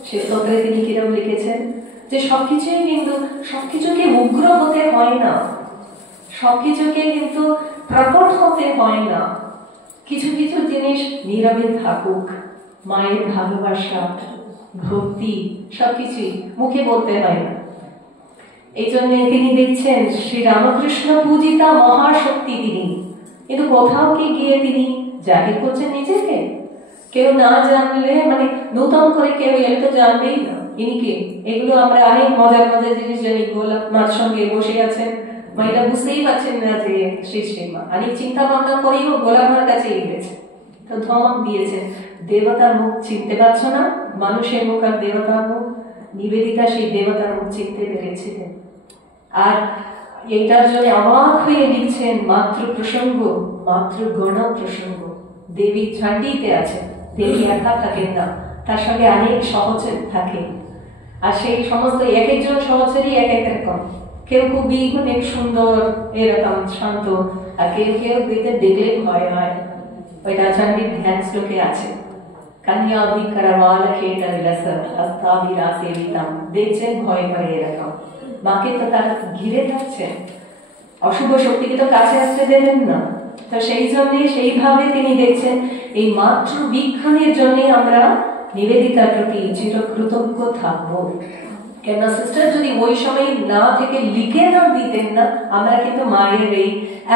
সে স্তোত্রে তিনি কিরকম লিখেছেন যে সবকিছুই কিন্তু, সবকিছুকে উগ্র হতে হয় না, সবকিছুকে কিন্তু প্রকট হতে হয় না, কিছু কিছু জিনিস নীরবে থাকুক। মায়ের ভালোবাসা, ভক্তি সবকিছুই মুখে বলতে হয় না। এই জন্য তিনি দেখছেন শ্রী রামকৃষ্ণ পূজিতা মহাশক্তি তিনি, কিন্তু কোথাও কি গিয়ে তিনি জাহির করছেন নিজেকে। কেউ না জানলে, মানে নূতন করে কেউ এলে তো জানবেই না ইনি কে। এগুলো আমরা অনেক মজার মজার জিনিস জানি। গোলাপ মার সঙ্গে বসে আছেন, মা এটা বুঝতেই পারছেন না যে শ্রী শ্রীমা, অনেক চিন্তা ভাবনা করেও গোলাপ মার কাছে গেছে, তো ধমক দিয়েছেন, দেবতার মুখ চিনতে পারছো না, মানুষের মুখ আর দেবতার মুখ। নিবেদিতা সেই দেবতার মুখ চিনতে পেরেছিলেন। আর এইটার জন্য অবাক হয়ে লিখছেন, মাতৃ প্রসঙ্গ, মাতৃ গণ প্রসঙ্গ। দেবী ঝান্ডিতে আছেন, দেবী একা থাকেন না, তার সঙ্গে অনেক সহচর থাকে। আর সেই সমস্ত এক একজন সহচরই এক এক রকম, কেউ খুবই অনেক সুন্দর এরকম শান্ত, আর কেউ কেউ দেখলে ভয় হয়। ওইটা ঝান্ডির ধ্যান শ্লোকে আছে, কন্যাভি করওয়াল খেট বিলস হস্তাভিরা সেবিতাম, দেখছেন ভয় করে এরকম। মাকে তো তার ঘিরে থাকছেন, অশুভ শক্তিকে তো কাছে আসতে দেবেন না। তো সেই জন্য সেইভাবে তিনি দেখছেন এই মাতৃ বিজ্ঞানের জন্য আমরা নিবেদিতার প্রতি চিরকৃতজ্ঞ থাকবো। কেন সিস্টার যদি ওই সময় না থেকে লিখে না দিতেন না, আমরা কিন্তু মায়ের এই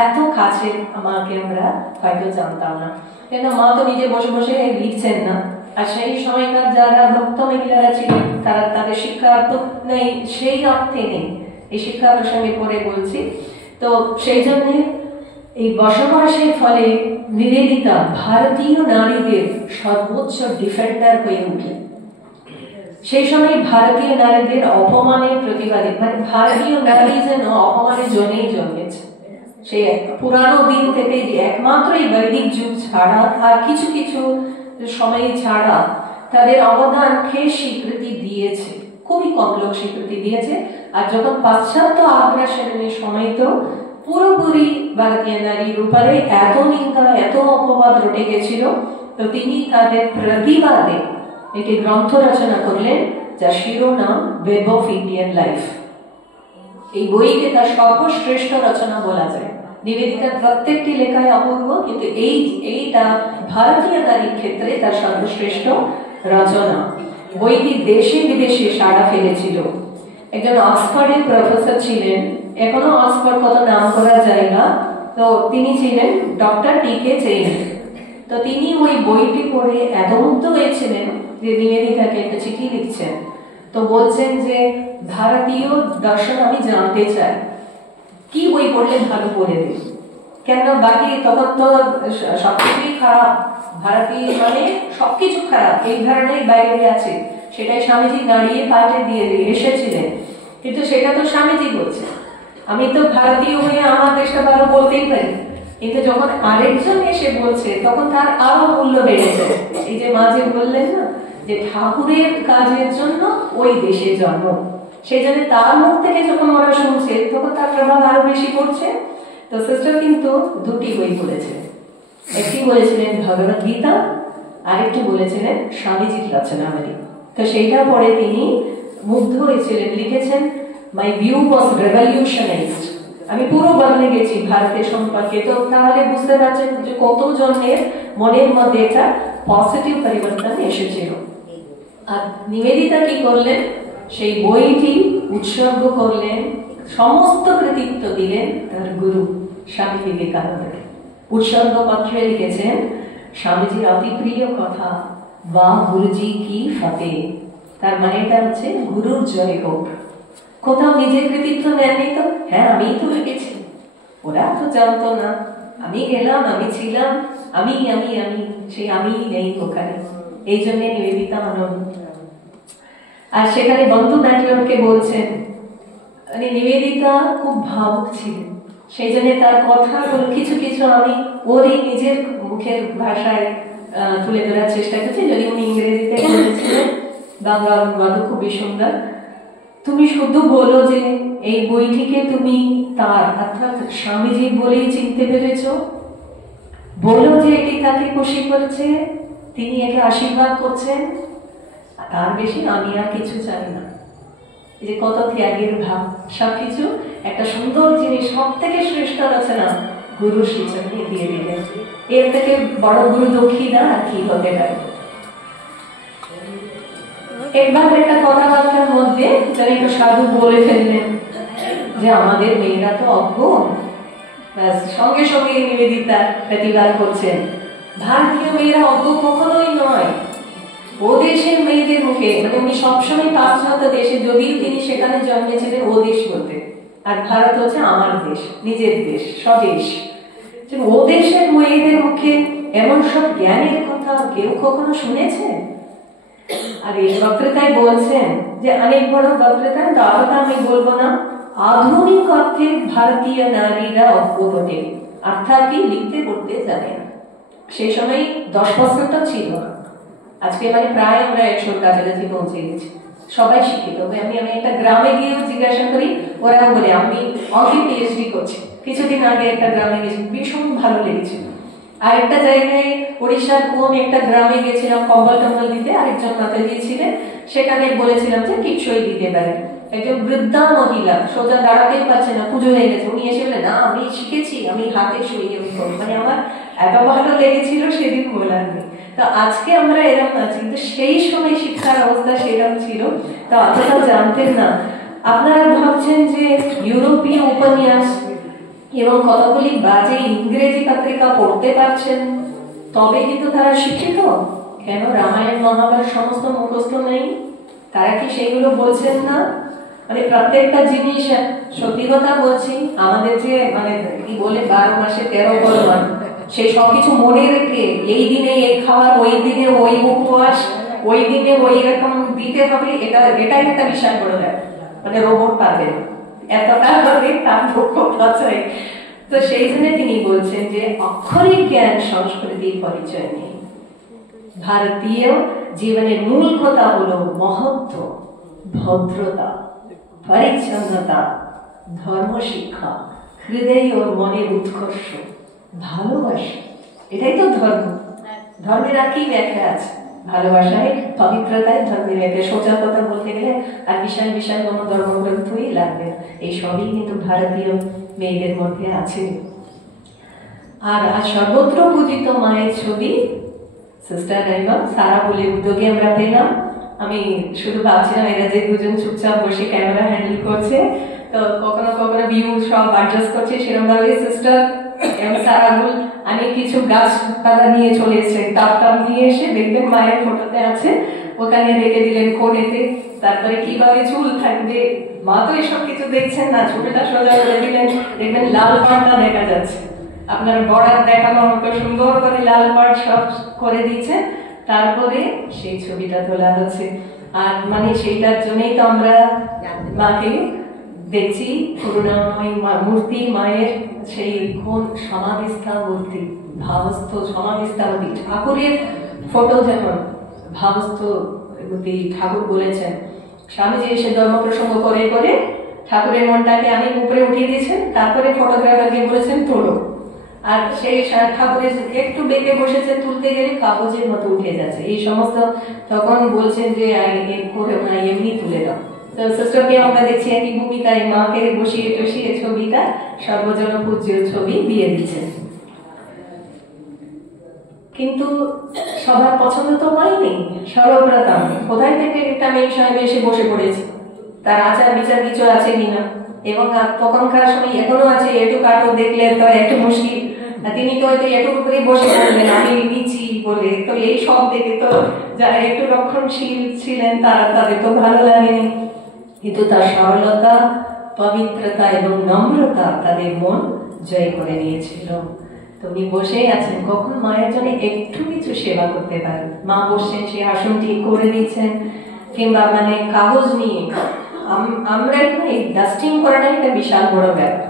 এত কাছে মাকে আমরা হয়তো জানতাম না। কেন মা তো নিজে বসে বসে লিখছেন না, আর সেই সময়কার যারা ভক্ত মহিলারা ছিলেন তারা তাদের শিক্ষা তো নেই, সেই অর্থে নেই। এই শিক্ষা প্রসঙ্গে পরে বলছি। তো সেই জন্য এই বসবাসের ফলে নিবেদিতা ভারতীয় নারীদের সর্বোচ্চ ডিফেন্ডার হয়ে উঠলেন। সেই সময় ভারতীয় নারীদের অপমানের প্রতিবাদে, মানে ভারতীয় নারী যেন অপমানের জন্যই জন্মেছে। সেই পুরানো দিন থেকে যে একমাত্র এই বৈদিক যুগ ছাড়া আর কিছু কিছু সময় ছাড়া তাদের অবদানকে স্বীকৃতি দিয়েছে, খুবই কম লোক স্বীকৃতি দিয়েছে। আর যখন পাশ্চাত্য আগ্রাসনের সময় তো পুরোপুরি ভারতীয় নারীর উপরে এত নিন্দা, এত অপবাদ রটে গেছিল, তো তিনি তাদের প্রতিবাদে একটি গ্রন্থ রচনা করলেন যার শিরোনাম ওয়েব অফ ইন্ডিয়ান লাইফ। এই বইকে তার সর্বশ্রেষ্ঠ রচনা বলা যায়। নিবেদিতার প্রত্যেকটি লেখায় অপূর্ব, কিন্তু এইটা ভারতীয় নারীর ক্ষেত্রে তার সর্বশ্রেষ্ঠ রচনা। বইটি দেশে বিদেশে সাড়া ফেলেছিল। একজন অক্সফোর্ডের প্রফেসর ছিলেন, এখনো অক্সফোর্ড কত নাম করা যায় না, তো তিনি ছিলেন ডক্টর টি.কে. চেইন। তো তিনি ওই বইটি পড়ে এত মুগ্ধ হয়েছিলেন যে নিবেদিতাকে একটা চিঠি লিখছেন। তো বলছেন যে ভারতীয় দর্শন আমি জানতে চাই, কি বই পড়লে ভালো পড়ে দিই, কেন বাকি তখন তো সবকিছুই খারাপ, ভারতীয় মানে সবকিছু খারাপ এই ধরনের বাইরে আছে। সেটাই স্বামীজি দাঁড়িয়ে পাল্টে দিয়ে এসেছিলেন, কিন্তু সেটা তো স্বামীজি বলছে। আমি তো ভারতীয় হয়ে আমার দেশটা ভালো বলতেই পারি, কিন্তু যখন আরেকজন এসে বলছে তখন তার আরো মূল্য বেড়ে যায়। এই যে মাঝে বললেন না যে ঠাকুরের কাজের জন্য ওই দেশে জন্ম, সেই জন্য তার মুখ থেকে যখন ওরা শুনছে তখন তার প্রভাব আরো বেশি পড়ছে। তো সিস্টার কিন্তু দুটি বই বলেছেন, একটি বলেছিলেন ভগবত গীতা, আরেকটি বলেছিলেন স্বামীজির রচনাবলী। তো সেইটা পরে তিনি মুগ্ধ হয়েছিলেন, লিখেছেন মাই ভিউ ওয়াজ রেভলিউশনাইজড, আমি পুরো বদলে গেছি ভারতের সম্পর্কে। তো তাহলে বুঝতে পারছেন যে কত জনের মনের মধ্যে একটা পজিটিভ পরিবর্তন এসেছিল। আর নিবেদিতা কি করলেন, সেই বইটি উৎসর্গ করলেন, সমস্ত কৃতিত্ব দিলেন তার গুরু স্বামী বিবেকানন্দকে। উৎসর্গ পত্রে লিখেছেন স্বামীজির অতি প্রিয় কথা, বা গুরুজি কি ফতে, তার মানেটা হচ্ছে গুরুর জয় হোক। কোথাও নিজের কৃতিত্ব নেননি তো, হ্যাঁ আমি তো লিখেছি, ওরা তো জানতো না, আমি গেলাম, আমি ছিলাম, আমি আমি আমি সেই আমি নেই ওখানে। এই জন্য নিবেদিতা মানব। আর সেখানে বন্ধু ম্যাটলনকে বলছেন, মানে নিবেদিতা খুব ভাবুক ছিলেন, সেই জন্য তার কথাগুলো কিছু কিছু আমি ওরই নিজের মুখের ভাষায় তুলে ধরার চেষ্টা করছি, যদি উনি ইংরেজিতে বলেছিলেন। বাংলা অনুবাদ খুবই সুন্দর। তুমি শুধু বলো যে এই বইটিকে তুমি তার অর্থাৎ স্বামীজি বলেই চিনতে পেরেছ, বলো যে এটি তাকে খুশি করেছে, তিনি একে আশীর্বাদ করছেন, তার বেশি আমি আর কিছু চাই না। এই যে কত ত্যাগের ভাব, সবকিছু একটা সুন্দর জিনিস, সব থেকে শ্রেষ্ঠ রচনা গুরু শ্রীচরণে দিয়ে দিলেন। এর থেকে বড় গুরু দক্ষিণা আর কি হতে পারে। একবার একটা কথাবার্তার মধ্যে তার একটু সাধু বলে ফেললেন যে আমাদের মেয়েরা তো অজ্ঞ, সঙ্গে সঙ্গে নিবেদিতা প্রতিবাদ করছেন, ভারতীয় মেয়েরা অজ্ঞ কখনোই নয়, ও দেশের মেয়েদের মুখে, মানে উনি সবসময় পাশ্চাত্য দেশে, যদিও তিনি সেখানে জন্মেছিলেন, ও দেশ বলতে, আর ভারত হচ্ছে আমার দেশ, নিজের দেশ, স্বদেশ। ও দেশের মেয়েদের মুখে এমন সব জ্ঞানের কথা কেউ কখনো শুনেছে? আর এই বক্তৃতায় বলছেন যে অনেক বড় বক্তৃতায়, তো আরো আমি বলবো না, আধুনিক অর্থে ভারতীয় নারীরা অজ্ঞ বটে, অর্থাৎ কি লিখতে পড়তে জানে না। সেই সময় 10% ছিল না, আজকে মানে প্রায় আমরা 100-র কাছাকাছি পৌঁছে গেছি, সবাই শিক্ষিত। আমি একটা গ্রামে গিয়েও জিজ্ঞাসা করি, ওরা বলে আমি অঙ্কে পিএইচডি করছি। কিছুদিন আগে একটা গ্রামে গেছি, ভীষণ ভালো লেগেছিল। আর একটা জায়গায় উড়িষ্যার কোন একটা গ্রামে গেছিলাম কম্বল টম্বল দিতে, আরেকজন মাতাজি ছিলেন, সেখানে বলেছিলাম যে টিপসই দিতে পারেন। একজন বৃদ্ধা মহিলা সোজা দাঁড়াতেই পারছে না, পুজো হয়ে গেছে, উনি এসে বলে না আমি শিখেছি, আমি হাতে সই আমি করি। মানে আমার এত ভালো লেগেছিল সেদিন বলার নেই। তো আজকে আমরা এরকম আছি, কিন্তু সেই সময় শিক্ষার অবস্থা সেরকম ছিল, তো অতটাও জানতেন না। আপনারা ভাবছেন যে ইউরোপীয় উপন্যাস এবং কতগুলি বাজে ইংরেজি পত্রিকা পড়তে পারছেন তবে কিন্তু তারা শিক্ষিত? কেন রামায়ণ মহাভারত সমস্ত মুখস্থ নেই? তারা কি সেগুলো বলছেন না? মানে প্রত্যেকটা জিনিস, সত্যি কথা বলছি, আমাদের যে মানে কি বলে 12 মাসে 13 বলবান, সেই সবকিছু মনে রেখে এই দিনে এই খাবার, ওই দিনে ওই উপবাস, ওই দিনে ওই রকম দিতে হবে, এটাই একটা বিষয় বড় দেয়, মানে রোবট পাবে এতটা হবে তার দক্ষতা চাই। তো সেই জন্য তিনি বলছেন যে অক্ষরিক জ্ঞান সংস্কৃতির পরিচয় নেই। ভারতীয় জীবনের মূল কথা হলো মহত্ব, ভদ্রতা, পরিচ্ছন্নতা, ধর্ম শিক্ষা, হৃদয় ও মনের উৎকর্ষ, ভালোবাসা, এটাই তো ধর্ম। ধর্মের আর কি ব্যাখ্যা আছে? ভালোবাসায়, পবিত্রতায় ধর্মের ব্যাখ্যা। সোজা কথা বলতে গেলে আর বিশাল বিশাল কোনো ধর্মগ্রন্থই লাগবে না, এই সবই কিন্তু ভারতীয় মেয়েদের মধ্যে আছে। আর সর্বত্র পূজিত মায়ের ছবি সিস্টার রাইমা সারা বলে উদ্যোগে আমরা পেলাম। আমি শুধু ভাবছিলাম এরা যে দুজন চুপচাপ বসে ক্যামেরা হ্যান্ডেল করছে, তো কখনো কখনো ভিউ সব অ্যাডজাস্ট করছে, সেরকম ভাবে সিস্টার এবং সারাগুল অনেক কিছু গাছপালা নিয়ে চলে এসে টাপ নিয়ে এসে দেখবেন মায়ের ফটোতে আছে, ওখানে রেখে দিলেন কোণেতে। তারপরে কিভাবে চুল থাকবে, মা তো এসব কিছু দেখছেন না, চুলটা সোজা করে দিলেন, দেখবেন লাল পাড়টা দেখা যাচ্ছে, আপনার বর্ডার দেখানোর মতো সুন্দর করে লাল পাড় সব করে দিয়েছে। তারপরে সেই ছবিটা তোলা হচ্ছে, আর মানে সেইটার জন্যই তো আমরা মাকে দেখছি, করুণাময়ী মূর্তি মায়ের, সেই কোন সমাধিস্থা মূর্তি, ভাবস্থ সমাধিস্থা মূর্তি। ঠাকুরের ফটো যেমন ভাবস্থ ঠাকুর বলেছেন, স্বামীজি এসে ধর্ম প্রসঙ্গ করে করে ঠাকুরের মনটাকে আমি উপরে উঠিয়ে দিয়েছেন, তারপরে ফটোগ্রাফারকে বলেছেন তোলো, আর সেই ঠাকুরের একটু বেঁকে বসেছে, তুলতে গেলে কাগজের মতো উঠে যাচ্ছে। এই সমস্ত তখন বলছেন যে এমনি তুলে দাও। তো সিস্টারকে আমরা দেখছি একই ভূমিকায় মাকে বসিয়ে টসিয়ে ছবিটা সর্বজন পূজ্য ছবি দিয়ে দিচ্ছেন। কিন্তু সবার পছন্দ তো হয়নি। সর্বপ্রথম কোথায় থেকে একটা মেয়ে সাহেব এসে বসে পড়েছে, তার আচার বিচার কিছু আছে কিনা, এবং তখনকার সময় এখনো আছে, একটু কাটো দেখলে তো একটু মুশকিল, তিনি তো হয়তো একটুর উপরে বসে পড়লেন আমি নিচি বলে। তো এই সব দেখে তো যারা একটু রক্ষণশীল ছিলেন তাদের তো ভালো লাগেনি, কিন্তু তার সরলতা, পবিত্রতা এবং নম্রতা তাদের মন জয় করে নিয়েছিল। তো উনি বসেই আছেন, কখন মায়ের জন্য একটু কিছু সেবা করতে পারেন, মা বসছেন, সেই আসনটি করে দিচ্ছেন, কিংবা কাগজ নিয়ে আমরা এই ডাস্টিং করাটা একটা বিশাল বড় ব্যাপার,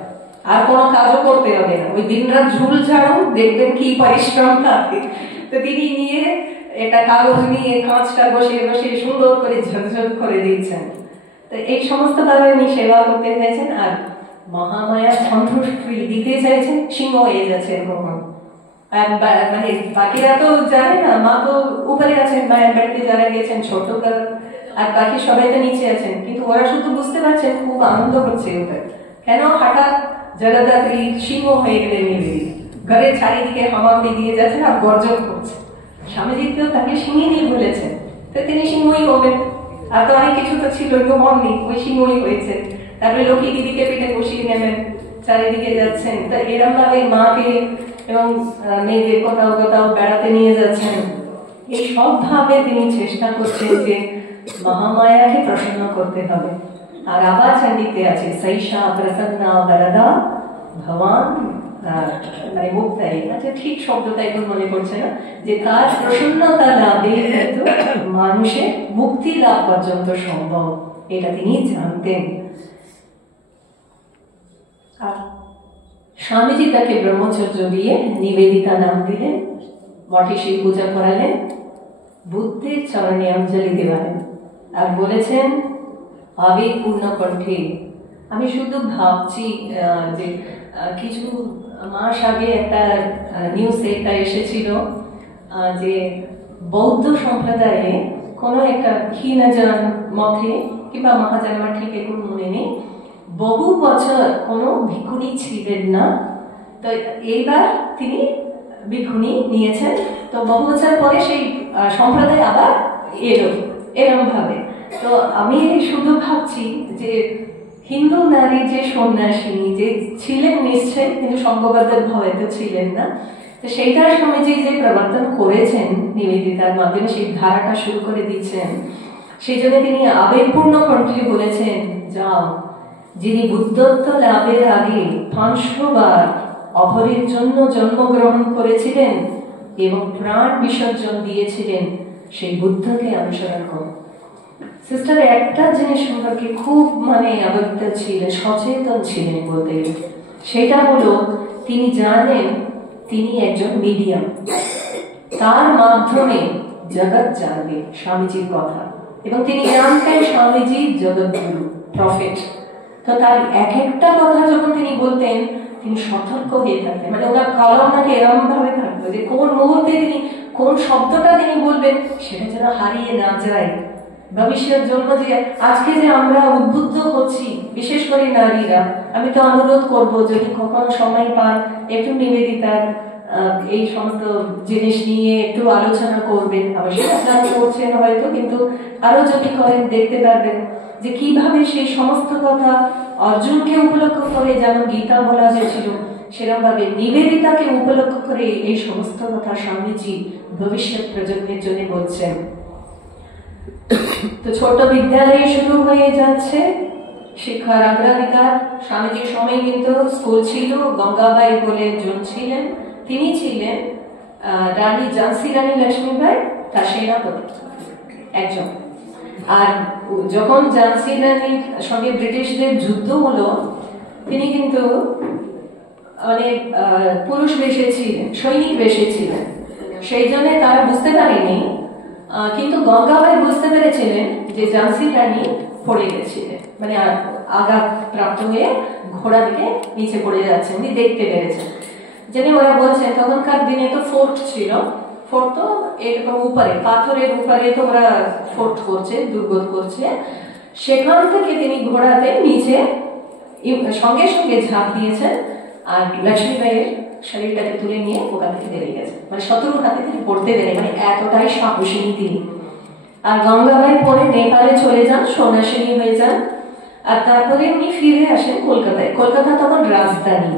আর কোনো কাজও করতে হবে না, ওই দিনরাত ঝুল ঝাড়ুন, দেখবেন কি পরিশ্রম থাকে। তো তিনি নিয়ে এটা কাগজ নিয়ে কাঁচটা বসিয়ে বসিয়ে সুন্দর করে ঝকঝক করে দিচ্ছেন। তো এই সমস্ত ভাবে উনি সেবা করতে চাইছেন, আর মহামায়া সন্তুষ্টি দিতে চাইছেন, সিংহ হয়ে যাচ্ছেন কখন। আর বাকিরা তো জানে না, মা তো উপরে আছেন, মায়ের বাড়িতে যারা গেছেন ছোটকাল, আর বাকি সবাই তো নিচে আছেন, কিন্তু ওরা শুধু বুঝতে পারছেন খুব আনন্দ হচ্ছে ওদের, কেন হঠাৎ জগদ্ধাত্রী সিংহ হয়ে গেলে নিবে, ঘরের চারিদিকে হামাগুড়ি দিয়ে যাচ্ছেন আর গর্জন করছে। স্বামীজি তো তাকে সিংহিনী বলেছেন, তো তিনি সিংহই হবেন। আর তো অনেক কিছু তো ছিল, হননি, ওই সিংহই হয়েছে। তারপরে লক্ষ্মী দিদিকে পিঠে বসিয়ে নেবেন, চারিদিকে যাচ্ছেন। তা এরম ভাবে মাকে এবং মেয়েদের কোথাও কোথাও বেড়াতে নিয়ে যাচ্ছেন। এই সব ভাবে তিনি চেষ্টা করছেন যে মহামায়াকে প্রসন্ন করতে হবে। আর আবার চণ্ডীতে আছে সৈষা প্রসন্না বরদা ভগবান মুক্তাই, আচ্ছা ঠিক শব্দটা এখন মনে পড়ছে না, যে তার প্রসন্নতা লাভে কিন্তু মানুষের মুক্তি লাভ পর্যন্ত সম্ভব, এটা তিনি জানতেন। আর স্বামীজি তাকে ব্রহ্মচর্য দিয়ে নিবেদিতা নাম দিলেন, মঠে সেই পূজা করালেন, বুদ্ধের চরণে অঞ্জলি দেওয়ালেন, আর বলেছেন আবেগপূর্ণ কণ্ঠে, আমি শুধু ভাবছি যে কিছু মাস আগে একটা নিউজে এটা এসেছিল যে বৌদ্ধ সম্প্রদায়ে কোনো একটা ক্ষীণযান মঠে কিংবা মহাযান মঠ, ঠিক এখন মনে নেই, বহু বছর কোনো ভিক্ষুণী ছিলেন না। তো এইবার তিনি ভিক্ষুণী নিয়েছেন, তো বহু বছর পরে সেই সম্প্রদায় আবার এলো এরম ভাবে। তো আমি শুধু ভাবছি যে হিন্দু নারী যে সন্ন্যাসিনী যে ছিলেন নিশ্চয়, কিন্তু সংঘবদ্ধ ভাবে তো ছিলেন না, তো সেইটার স্বামীজি যে প্রবর্তন করেছেন নিবেদিতার মাধ্যমে, সেই ধারাটা শুরু করে দিচ্ছেন। সেই জন্য তিনি আবেগপূর্ণ কণ্ঠে বলেছেন, যাও, যিনি বুদ্ধত্ব লাভের আগে 500 বার অপরের জন্য জন্মগ্রহণ করেছিলেন এবং প্রাণ বিসর্জন দিয়েছিলেন, সেই বুদ্ধকে অনুসরণ করো। সিস্টার একটা জিনিস সম্পর্কে খুব অবগত ছিলেন, সচেতন ছিলেন বলতে গেলে, সেটা হলো তিনি জানেন তিনি একজন মিডিয়াম, তার মাধ্যমে জগৎ জানবে স্বামীজির কথা, এবং তিনি জানতেন স্বামীজি জগৎগুরু, প্রফেট। তো তার এক একটা কথা যখন তিনি বলতেন, তিনি সতর্ক হয়ে থাকতেন, ওনার কলম এরকম ভাবে থাকতো যে কোন মুহূর্তে তিনি কোন শব্দটা তিনি বলবেন সেটা যেন হারিয়ে না যায় ভবিষ্যতের জন্য। যে আজকে যে আমরা উদ্বুদ্ধ হচ্ছি, বিশেষ করে নারীরা, আমি তো অনুরোধ করব যদি কখনো সময় পান একটু নিবেদিতার এই সমস্ত জিনিস নিয়ে একটু আলোচনা করবেন। অবশ্যই আপনারা করছেন হয়তো, কিন্তু আরো যদি করেন দেখতে পারবেন যে কিভাবে সেই সমস্ত কথা অর্জুনকে উপলক্ষ করে যেন গীতা বলা হয়েছিল, সেরকম ভাবে নিবেদিতাকে উপলক্ষ করে এই সমস্ত কথা স্বামীজি ভবিষ্যৎ প্রজন্মের জন্য বলছেন। তো ছোট বিদ্যালয়ে শুরু হয়ে যাচ্ছে শিক্ষার অগ্রাধিকার। স্বামীজির সময় কিন্তু স্কুল ছিল, গঙ্গাবাই বলে একজন ছিলেন, তিনি ছিলেন রানী ঝাঁসি রানী লক্ষ্মীবাই তার সেনাপতি একজন। আর যখন ঝাঁসি রানীর সঙ্গে ব্রিটিশদের যুদ্ধ হলো, তিনি কিন্তু পুরুষ বেশে ছিলেন, সৈনিক বেশে ছিলেন, সেই জন্য তারা বুঝতে পারেনি কিন্তু গঙ্গাবাই বুঝতে পেরেছিলেন যে ঝাঁসি রানী পড়ে গেছিলেন, মানে আঘাত প্রাপ্ত হয়ে ঘোড়া দিকে নিচে পড়ে যাচ্ছে, উনি দেখতে পেরেছেন। জেনে ওরা বলছেন, তখনকার দিনে তো ফোর্ট ছিল, ফোর্ট তো এরকম উপরে পাথরের উপরে তো ওরা ফোর্ট করছে, দুর্গ করছে, সেখান থেকে তিনি ঘোড়াতে নিচে সঙ্গে সঙ্গে ঝাঁপ দিয়েছেন আর লক্ষ্মীবাইয়ের শরীরটাকে তুলে নিয়ে ওখান থেকে বেরিয়ে গেছে, মানে শত্রুর হাতে তিনি পড়তে দেন, মানে এতটাই সাহসিনী তিনি। আর গঙ্গাবাই পরে নেপালে চলে যান, সন্ন্যাসিনী হয়ে যান, আর তারপরে উনি ফিরে আসেন কলকাতায়। কলকাতা তখন রাজধানী।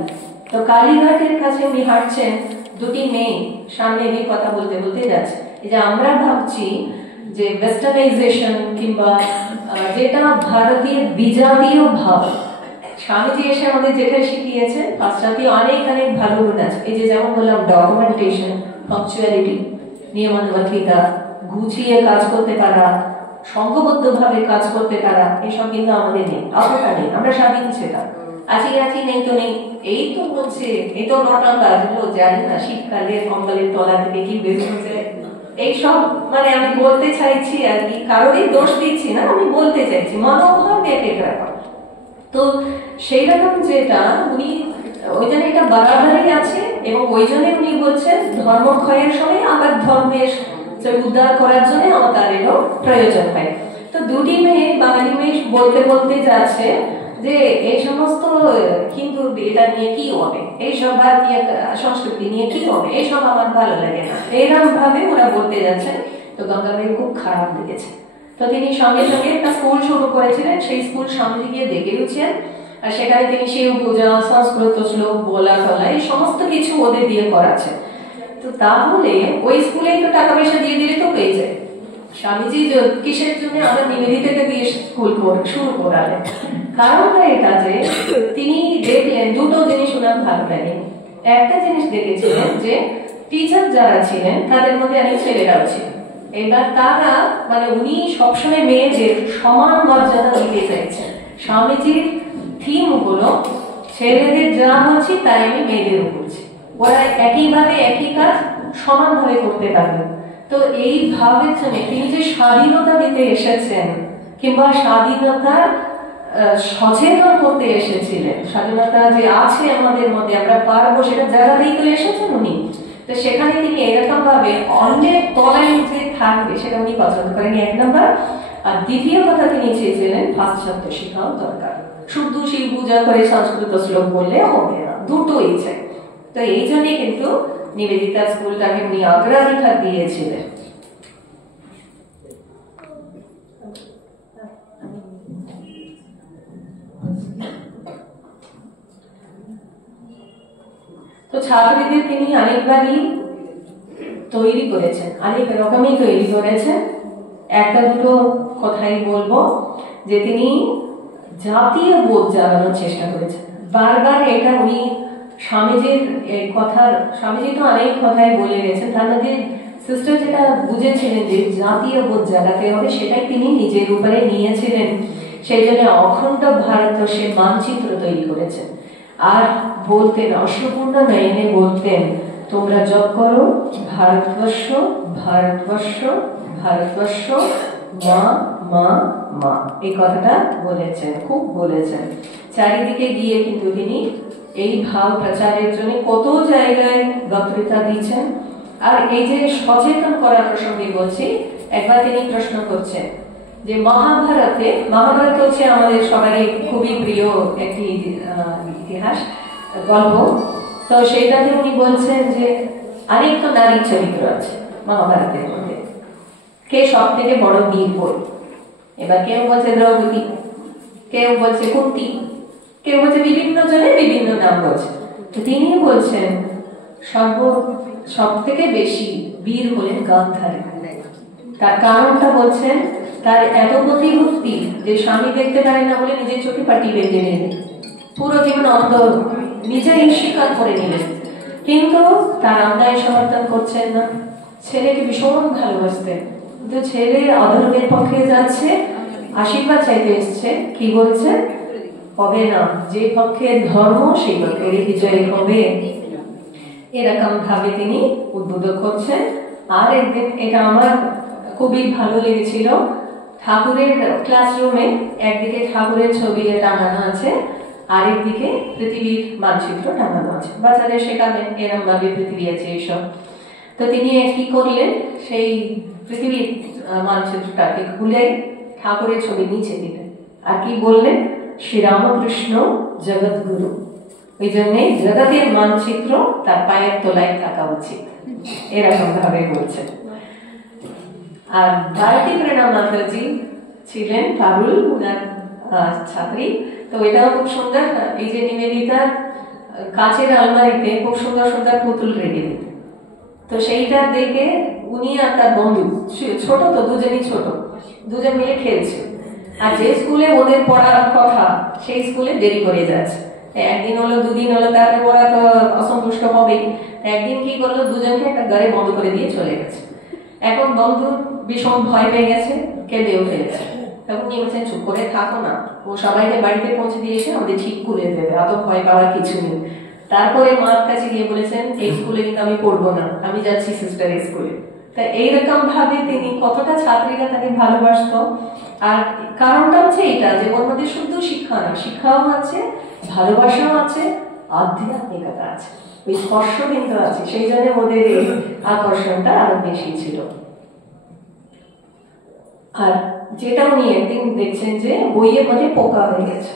তো কালীঘাটের কাছে উনি হাঁটছেন, দুটি মেয়ে সামনে দিয়ে কথা বলতে বলতে যাচ্ছে। এই যে আমরা ভাবছি যে ওয়েস্টার্নাইজেশন কিংবা যেটা ভারতীয় বিজাতীয় ভাব, স্বামীজি এসে আমাদের যেটা শিখিয়েছে পাশ্চাত্যে অনেক অনেক ভালো গুণ আছে। এই যে যেমন বললাম ডকুমেন্টেশন, পাংচুয়ালিটি, নিয়মানুবর্তিতা, গুছিয়ে কাজ করতে পারা, সংঘবদ্ধ ভাবে কাজ করতে পারা, এসব কিন্তু আমাদের নেই, অতটা নেই। আমরা স্বাধীন সেটা আছি আছি, নেই তো নেই, এই তো বলছে, এই তো নটা কাজ জানি না, শীতকালে কম্বলের তলা থেকে কি বের হচ্ছে এইসব, মানে আমি বলতে চাইছি আর কি, কারোরই দোষ দিচ্ছি না, আমি বলতে চাইছি মনোভাব এক এক রকম। তো সেই রকম যেটা উনি ওই জন্য এটা বাড়াবাড়ি আছে, এবং ওই জন্য উনি বলছেন ধর্ম ক্ষয়ের সময় আবার ধর্মের উদ্ধার করার জন্য অবতারেরও প্রয়োজন হয়। তো দুটি মেয়ে, বাঙালি মেয়ে বলতে বলতে যাচ্ছে যে এই সমস্ত হিন্দু এটা নিয়ে কি হবে, এইসব ভারতীয় সংস্কৃতি নিয়ে কি হবে, এইসব আমার ভালো লাগে না, এরকম ভাবে ওরা বলতে যাচ্ছে। তো গঙ্গাবাই খুব খারাপ লেগেছে। তো তিনি সঙ্গে সঙ্গে একটা স্কুল শুরু করেছিলেন, সেই স্কুল সামনে গিয়ে দেখেওছেন, আর সেখানে তিনি শিব পূজা, সংস্কৃত শ্লোক বলা টলা এই সমস্ত কিছু ওদের দিয়ে করাচ্ছে। তো তাহলে ওই স্কুলেই তো টাকা পয়সা দিয়ে দিলে তো পেয়ে যায়। স্বামীজি কিসের জন্য আমরা নিবেদিতাকে দিয়ে স্কুল শুরু করালেন? কারণটা এটা যে তিনি দেখলেন দুটো জিনিস ওনার ভালো লাগে। একটা জিনিস দেখেছিলেন যে টিচার যারা ছিলেন তাদের মধ্যে অনেক ছেলেরাও ছিল। এবার তারা, মানে উনি সবসময় মেয়েদের সমান মর্যাদা দিতে চাইছেন। স্বামীজির থিম হলো ছেলেদের যা হচ্ছে তাই আমি মেয়েদেরও করছি, ওরা একইভাবে একই কাজ সমানভাবে করতে পারবে। তো এই ভাবের জন্য তিনি যে স্বাধীনতা দিতে এসেছেন কিংবা স্বাধীনতার সচেতন করতে এসেছিলেন, স্বাধীনতা যে আছে আমাদের মধ্যে, আমরা পারবো সেটা জায়গাতেই তো এসেছেন উনি। তো সেখানে তিনি এরকম ভাবে অন্যের তলায় যে থাকবে সেটা উনি পছন্দ করেন, এক নম্বর। আর দ্বিতীয় কথা তিনি চেয়েছিলেন পাশ্চাত্য শিক্ষাও দরকার, শুধু শিব পূজা করে সংস্কৃত শ্লোক বললে হবে না, দুটোই চাই। তো এই জন্যই কিন্তু নিবেদিতা স্কুলটাকে উনি অগ্রাধিকার দিয়েছিলেন। তো ছাত্রীদের তিনি অনেকবারই তৈরি করেছেন, অনেক রকমই তৈরি করেছেন। একটা দুটো কথাই বলবো যে তিনি জাতীয় বোধ জাগানোর চেষ্টা করেছেন বারবার। এটা উনি স্বামীজির কথা, স্বামীজি তো অনেক কথাই বলে গেছেন, তার মধ্যে সিস্টার যেটা বুঝেছিলেন যে জাতীয় বোধ জাগাতে হবে, সেটাই তিনি নিজের উপরে নিয়েছিলেন। সেই জন্য অখণ্ড ভারতবর্ষের মানচিত্র তৈরি করেছেন। আর বলতেন, অশ্রুপূর্ণ নয়নে বলতেন, তোমরা জপ করো ভারতবর্ষ ভারতবর্ষ ভারতবর্ষ, মা মা মা, এই কথাটা বলেছেন, খুব বলেছেন। চারিদিকে গিয়ে কিন্তু তিনি এই ভাব প্রচারের জন্য কত জায়গায় বক্তৃতা দিচ্ছেন। আর এই যে সচেতন করার প্রসঙ্গে বলছি, একবার তিনি প্রশ্ন করছেন যে মহাভারতে, মহাভারত হচ্ছে আমাদের সবারই খুবই প্রিয় একটি ইতিহাস গল্প। তো সেইটাতে উনি বলছেন যে অনেক তো নারীর চরিত্র আছে মহাভারতের মধ্যে, কে সব থেকে বড় বীর বই? এবার কেউ বলছে দ্রৌপদী, কেউ বলছে কুন্তি, কেউ বলছে বিভিন্ন জনে বিভিন্ন নাম বলছে। তো তিনি বলছেন সব থেকে বেশি বীর হলেন গান্ধারী। তার কারণটা বলছেন, তার এত প্রতিভক্তি যে স্বামী দেখতে পারে না বলে নিজের চোখে পাটি বেঁধে নিলেন, পুরো জীবন অন্ধ, নিজেই স্বীকার করে নিলেন, কিন্তু তার অন্যায় সমর্থন করছেন না। ছেলেকে ভীষণ ভালোবাসতেন, কিন্তু ছেলে অধর্মের পক্ষে যাচ্ছে, আশীর্বাদ চাইতে এসছে, কি বলছে? হবে না, যে পক্ষে ধর্ম সেই পক্ষের বিজয় হবে, এরকম ভাবে তিনি উদ্বোধক করছেন। আর একদিন, এটা আমার খুবই ভালো লেগেছিল। ঠাকুরের ক্লাসরুমে একদিকে ঠাকুরের ছবি টাঙানো আছে, আরেকদিকে পৃথিবীর মানচিত্র টাঙানো আছে। বাচ্চাদের শেখাবেন এরম ভাবে পৃথিবী আছে এইসব। তো তিনি কি করলেন, সেই পৃথিবীর মানচিত্রটাকে খুলে ঠাকুরের ছবি নিচে দিলেন, আর কি বললেন, শ্রীরামকৃষ্ণ জগৎগুরু। ওই জন্যে জগতের মানচিত্র তার পায়ের তলায় থাকা উচিত, এরকম ভাবে বলছেন। আর ভারতী প্রেরণা মাতাজি ছিলেন পারুল, উনার ছাত্রী। তো এটাও খুব সুন্দর, এই যে নিবেদিতার কাচের আলমারিতে খুব সুন্দর সুন্দর পুতুল রেখে দিত। তো সেইটা দেখে উনি আর তার বন্ধু, ছোট তো দুজনই ছোট, দুজন মিলে খেলছে। আর যে স্কুলে ওদের পড়ার কথা সেই স্কুলে দেরি করে যাচ্ছে। একদিন হলো, দুদিন হলো, তারপরে ওরা তো অসন্তুষ্ট হবেই। একদিন কি করলো, দুজনকে একটা ঘরে বন্ধ করে দিয়ে চলে গেছে। এখন বন্ধু ভীষণ ভয় পেয়ে গেছে, কেঁদেও ফেলেছে। তখন কি বলছেন, চুপ করে থাকো না, ও সবাইকে বাড়িতে পৌঁছে দিয়েছে, আমাদের ঠিক করে দেবে, অত ভয় পাওয়ার কিছু নেই। তারপরে মার কাছে গিয়ে বলেছেন, এই স্কুলে কিন্তু আমি পড়বো না, আমি যাচ্ছি সিস্টারের স্কুলে। তা এইরকম ভাবে তিনি কতটা ছাত্রীরা তাকে ভালোবাসত। আর কারণটা হচ্ছে এটা যে ওর মধ্যে শুধু শিক্ষা না, শিক্ষাও আছে, ভালোবাসাও আছে, আধ্যাত্মিকতা আছে, ওই স্পর্শ কিন্তু আছে। সেই জন্য ওদের এই আকর্ষণটা আরো বেশি ছিল। আর যেটা উনি একদিন দেখছেন যে বইয়ের মধ্যে পোকা হয়ে গেছে,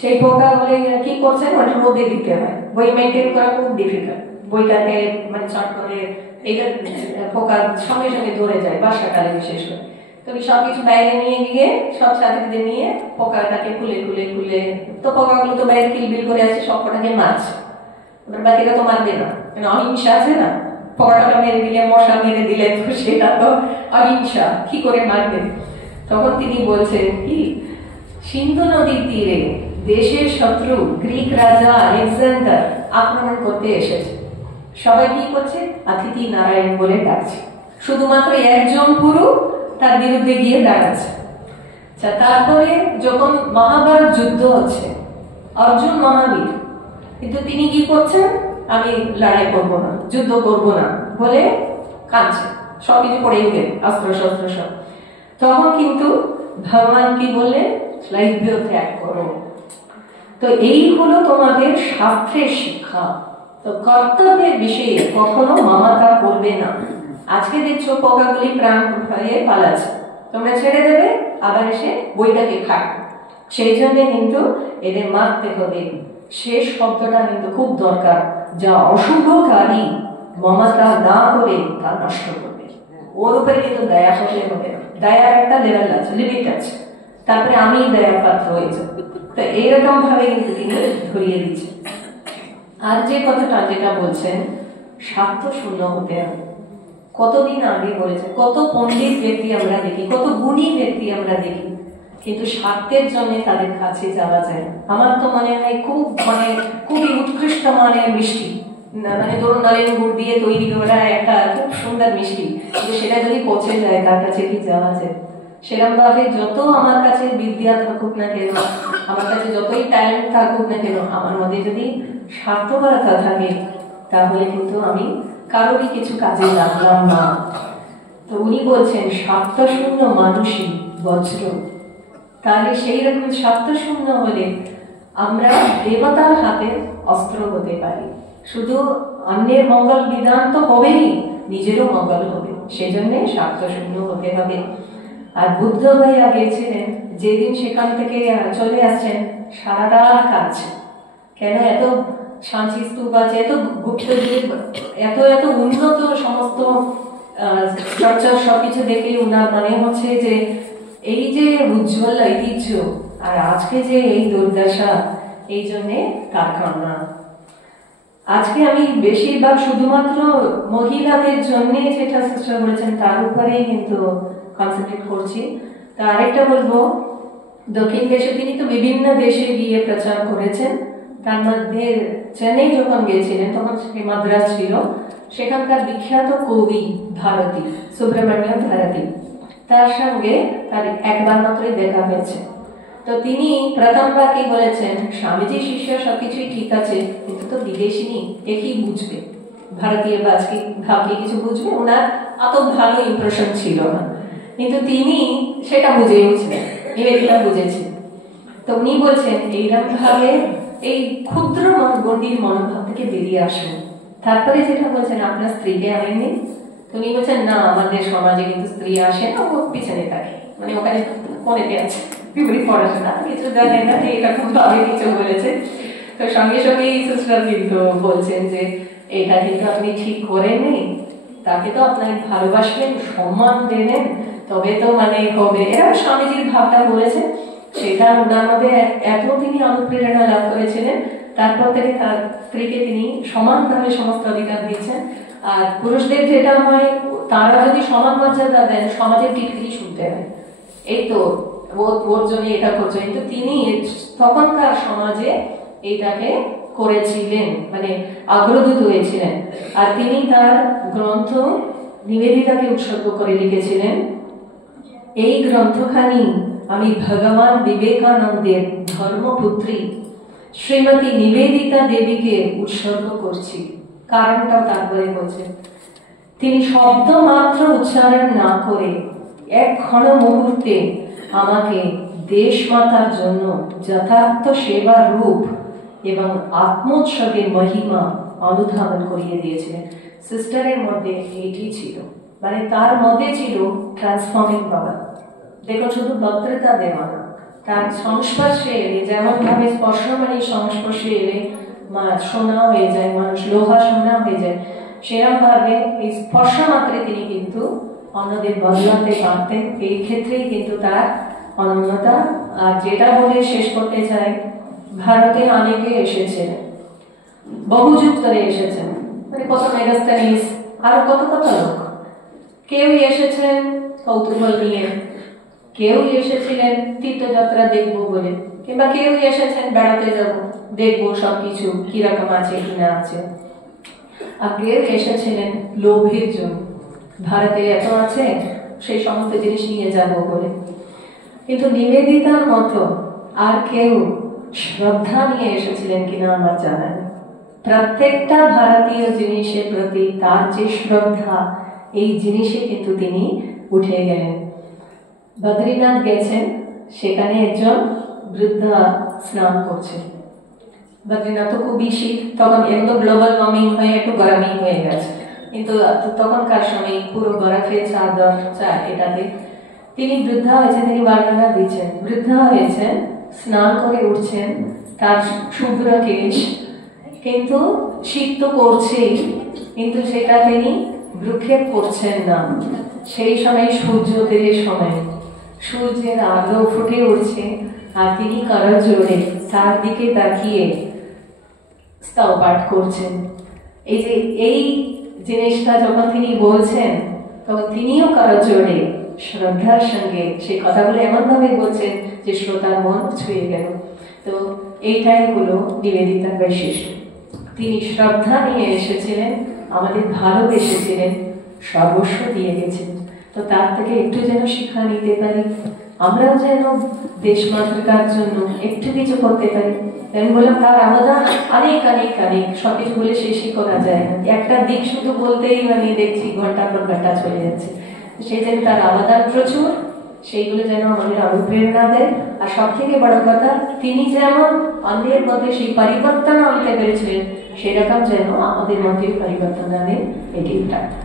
সেই পোকা বলে কি করছেন, ওটা রোদে দিতে হয়, বই মেনটেন করা খুব ডিফিকাল্ট। বইটাকে মানে চট করে এইটা পোকা সঙ্গে সঙ্গে ধরে যায় বর্ষাকালে বিশেষ করে। তো সবকিছু বাইরে নিয়ে গিয়ে সব ছাত্রীদের নিয়ে পোকাটাকে খুলে খুলে খুলে, তো পোকাগুলো তো বাইরে কিলবিল করে আসছে, সব কটাকে মারছে। এবার বাকিরা তো মারবে না, মানে অহিংসা আছে না, পোকাটা মেরে দিলে, মশা মেরে দিলে, তো সেটা তো অহিংসা, কি করে মারবে। তখন তিনি বলছেন কি, সিন্ধু নদীর তীরে দেশের শত্রু গ্রিক রাজা আলেকজান্ডার আক্রমণ করতে এসেছে। সবাই কি করছে, অতিথি নারায়ণ বলে ডাকছে, শুধুমাত্র একজন পুরু তার বিরুদ্ধে গিয়ে দাঁড়াচ্ছে। তারপরে যখন মহাভারত যুদ্ধ হচ্ছে, অর্জুন মহাবীর, কিন্তু তিনি কি করছেন, আমি লড়াই করবো না, যুদ্ধ করবো না বলে কাঁদছে, সবকিছু পড়েই গেল, অস্ত্র শস্ত্র সব। তখন কিন্তু ভগবান কি বললেন, লাইভ্য ত্যাগ করো। তো এই হলো তোমাদের শাস্ত্রের শিক্ষা। তো কর্তব্যের বিষয়ে কখনো মমতা করবে না। আজকে দেখছো পোকাগুলি প্রাণ ভয়ে পালাচ্ছে, তোমরা ছেড়ে দেবে, আবার এসে বইটাকে খায়। সেই জন্য কিন্তু এদের মারতে হবে। শেষ শব্দটা কিন্তু খুব দরকার, যা অশুভকারী মমতা না করে তা নষ্ট করবে। ওর উপরে কিন্তু দয়া করলে হবে না, দয়ার একটা লেভেল আছে, লিমিট আছে, তারপরে আমি দয়া পাত্র হয়ে যাব। তো এইরকম ভাবে কিন্তু তিনি ধরিয়ে দিচ্ছে। আর যে কথাটা যেটা বলছেন, স্বার্থ শূন্য হতে হবে। কতদিন আগে বলেছে, কত পণ্ডিত ব্যক্তি আমরা দেখি, কত গুণী ব্যক্তি আমরা দেখি, কিন্তু স্বার্থের জন্য তাদের কাছে যাওয়া যায়। আমার তো মনে হয় খুবই উৎকৃষ্ট মানের মিষ্টি, মানে ধরুন নলেন গুড় দিয়ে তৈরি করা একটা খুব সুন্দর মিষ্টি, কিন্তু সেটা যদি পচে যায় তার কাছে কি যাওয়া যায়? সেরকম ভাবে যত আমার কাছে বিদ্যা থাকুক না কেন, আমার কাছে যতই ট্যালেন্ট থাকুক না কেন, আমার মধ্যে যদি স্বার্থপরতা থাকে, তাহলে কিন্তু আমি কারোরই কিছু কাজে লাগলাম না। তো উনি বলছেন, স্বার্থ শূন্য মানুষই বজ্র। তাহলে সেই রকম স্বার্থ শূন্য হলে আমরা দেবতার হাতে অস্ত্র হতে পারি। শুধু অন্যের মঙ্গল বিধান তো হবেই, নিজেরও মঙ্গল হবে, সেই জন্য স্বার্থ শূন্য হতে হবে। আর বুদ্ধ ভাইয়া গিয়েছিলেন, যেদিন সেখান থেকে চলে আসছেন, সারা রাত কাঁদছে। কেন? এত শান্তি স্তূপ আছে, এত গুপ্ত যুগ, এত এত উন্নত সমস্ত স্ট্রাকচার, সবকিছু দেখে উনার মনে হচ্ছে যে এই যে উজ্জ্বল ঐতিহ্য আর আজকে যে এই দুর্দশা, এই জন্যে তার কান্না। আজকে আমি বেশিরভাগ শুধুমাত্র মহিলাদের জন্য যেটা চেষ্টা করেছেন তার উপরেই কিন্তু কনসেন্ট্রেট করছি। তা আরেকটা বলবো, দক্ষিণ দেশে তিনি তো বিভিন্ন দেশে গিয়ে প্রচার করেছেন। তার মধ্যে চেন্নাই যখন গিয়েছিলেন তখন মাদ্রাজ ছিল, সেখানকার বিখ্যাত কবি ভারতী, সুব্রমণ্য ভারতী, তার সঙ্গে তার একবার মাত্রই দেখা হয়েছে। তো তিনি প্রথমবার কি বলেছেন, স্বামীজি শিষ্য সবকিছুই ঠিক আছে, কিন্তু তো বিদেশিনী এ কি বুঝবে, ভারতীয় বাজকে ভাবকে কিছু বুঝবে? ওনার অত ভালো ইমপ্রেশন ছিল না। কিন্তু তিনি সেটা বুঝেওছিলেন, নিবেদিতা বুঝেছেন। তো উনি বলছেন এইরকম ভাবে এই ক্ষুদ্র গণ্ডির মনোভাব থেকে বেরিয়ে আসুন। তারপরে যেটা বলছেন আপনার স্ত্রীকে আনেননি, উনি বলছেন না আমাদের সমাজে কিন্তু স্ত্রী আসে না, ও পিছনে থাকে, মানে ওখানে কোনেতে আছে, বিপরীত পড়াশোনা কিছু জানে না, এরকম ভাবে কিছু বলেছে। তো সঙ্গে সঙ্গে সিস্টার কিন্তু বলছেন যে এটা কিন্তু আপনি ঠিক করেননি, তাকে তো আপনাকে ভালোবাসবেন, সম্মান দেবেন, তবে তো মানে হবে। এরা স্বামীজির ভাবটা বলেছেন, সেটা ওনার মধ্যে এত তিনি অনুপ্রেরণা লাভ করেছিলেন। তারপর থেকে তার স্ত্রীকে তিনি সমানভাবে সমস্ত অধিকার দিয়েছেন। আর পুরুষদের যেটা হয়, তারা যদি সমান মর্যাদা দেন, সমাজের টিটকিরি শুনতে হয়, এই তো ওর জন্য এটা করছে। কিন্তু তিনি তখনকার সমাজে এইটাকে করেছিলেন, মানে অগ্রদূত হয়েছিলেন। আর তিনি তার গ্রন্থ নিবেদিতাকে উৎসর্গ করে লিখেছিলেন, এই গ্রন্থখানি আমি ভগবান বিবেকানন্দের ধর্মপুত্রী শ্রীমতী নিবেদিতা দেবীকে উৎসর্গ করছি। কারণটাও তারপরে বলছেন, তিনি শব্দ মাত্র উচ্চারণ না করে এক ক্ষণ মুহূর্তে আমাকে দেশমাতার জন্য যথার্থ সেবার রূপ এবং আত্মোৎসর্গের মহিমা অনুধাবন করিয়ে দিয়েছিলেন। সিস্টারের মধ্যে এটি ছিল, মানে তার মধ্যে ছিল ট্রান্সফর্মিং পাওয়ার। দেখুন, শুধু বক্তৃতা দেওয়া না, তার সংস্পর্শে এলে, যেমন ভাবে স্পর্শমানি সংস্পর্শে এলে সোনা হয়ে যায় মানুষ, লোহা সোনা হয়ে যায়, সেরকম ভাবে এই স্পর্শ মাত্রে তিনি কিন্তু অন্যদের বদলাতে পারতেন। এই ক্ষেত্রেই কিন্তু তার অনন্যতা। আর যেটা বলে শেষ করতে চাই, ভারতে অনেকে এসেছিলেন, বহু যুগ ধরে এসেছেন, মানে কত মেগাস্টানিস, আরো কত কত লোক। কেউ এসেছেন কৌতূহল নিয়ে, কেউ এসেছিলেন তীর্থযাত্রা দেখবো বলে, কিংবা কেউ এসেছেন বেড়াতে যাব, দেখবো সবকিছু কিরকম আছে কিনা আছে। আর কেউ এসেছিলেন লোভের জন্য, ভারতে এত আছে সেই সমস্ত জিনিস নিয়ে যাব বলে। কিন্তু নিবেদিতার মতো আর কেউ শ্রদ্ধা নিয়ে এসেছিলেন কিনা আমার জানা নেই। প্রত্যেকটা ভারতীয় জিনিসের প্রতি তার যে শ্রদ্ধা, এই জিনিসে কিন্তু তিনি উঠে গেলেন। বদ্রীনাথ গেছেন, সেখানে একজন বৃদ্ধা স্নান করছেন। বদ্রীনাথ তো খুবই শীত, তখন একদম গ্লোবাল ওয়ার্মিং হয়ে একটু গরমই হয়ে গেছে, কিন্তু তখনকার সময় পুরো বরফের চাদর এটাতে তিনি বৃদ্ধা হয়েছেন, তিনি বর্ণনা দিচ্ছেন। বৃদ্ধা হয়েছেন, স্নান করে উঠছেন, তার শুভ্র কেশ, কিন্তু শীত তো করছেই, কিন্তু সেটা তিনি ভ্রুক্ষেপ করছেন না। সেই সময় সূর্যোদয়ের সময় সূর্যের আলো ফুটে উঠছে, আর তিনি করজোড়ে তার দিকে তাকিয়ে স্তব পাঠ করছেন। এই যে এই জিনিসটা যখন তিনি বলছেন, তখন তিনিও করজোড়ে শ্রদ্ধার সঙ্গে সেই কথাগুলো এমন ভাবে বলছেন যে শ্রোতার মন ছুঁয়ে গেল। তো এইটাই হলো নিবেদিতার বৈশিষ্ট্য। তিনি শ্রদ্ধা নিয়ে এসেছিলেন, আমাদের ভালোবেসেছিলেন, সর্বস্ব দিয়ে গেছেন। তো তার থেকে একটু যেন শিক্ষা নিতে পারি, আমরাও যেন দেশ মাতৃকার জন্য একটু কিছু করতে পারি। আমি বললাম তার অবদান অনেক অনেক অনেক, সবকিছু বলে শেষই করা যায় না। একটা দিক শুধু বলতেই মানে দেখছি ঘন্টার পর ঘন্টা চলে যাচ্ছে। সেই জন্য তার অবদান প্রচুর, সেইগুলো যেন আমাদের অনুপ্রেরণা দেয়। আর সব থেকে বড় কথা, তিনি যেমন অন্যের মধ্যে সেই পরিবর্তন আনতে পেরেছিলেন, সেরকম যেন আমাদের মধ্যে পরিবর্তন আনে, এটি প্রার্থনা।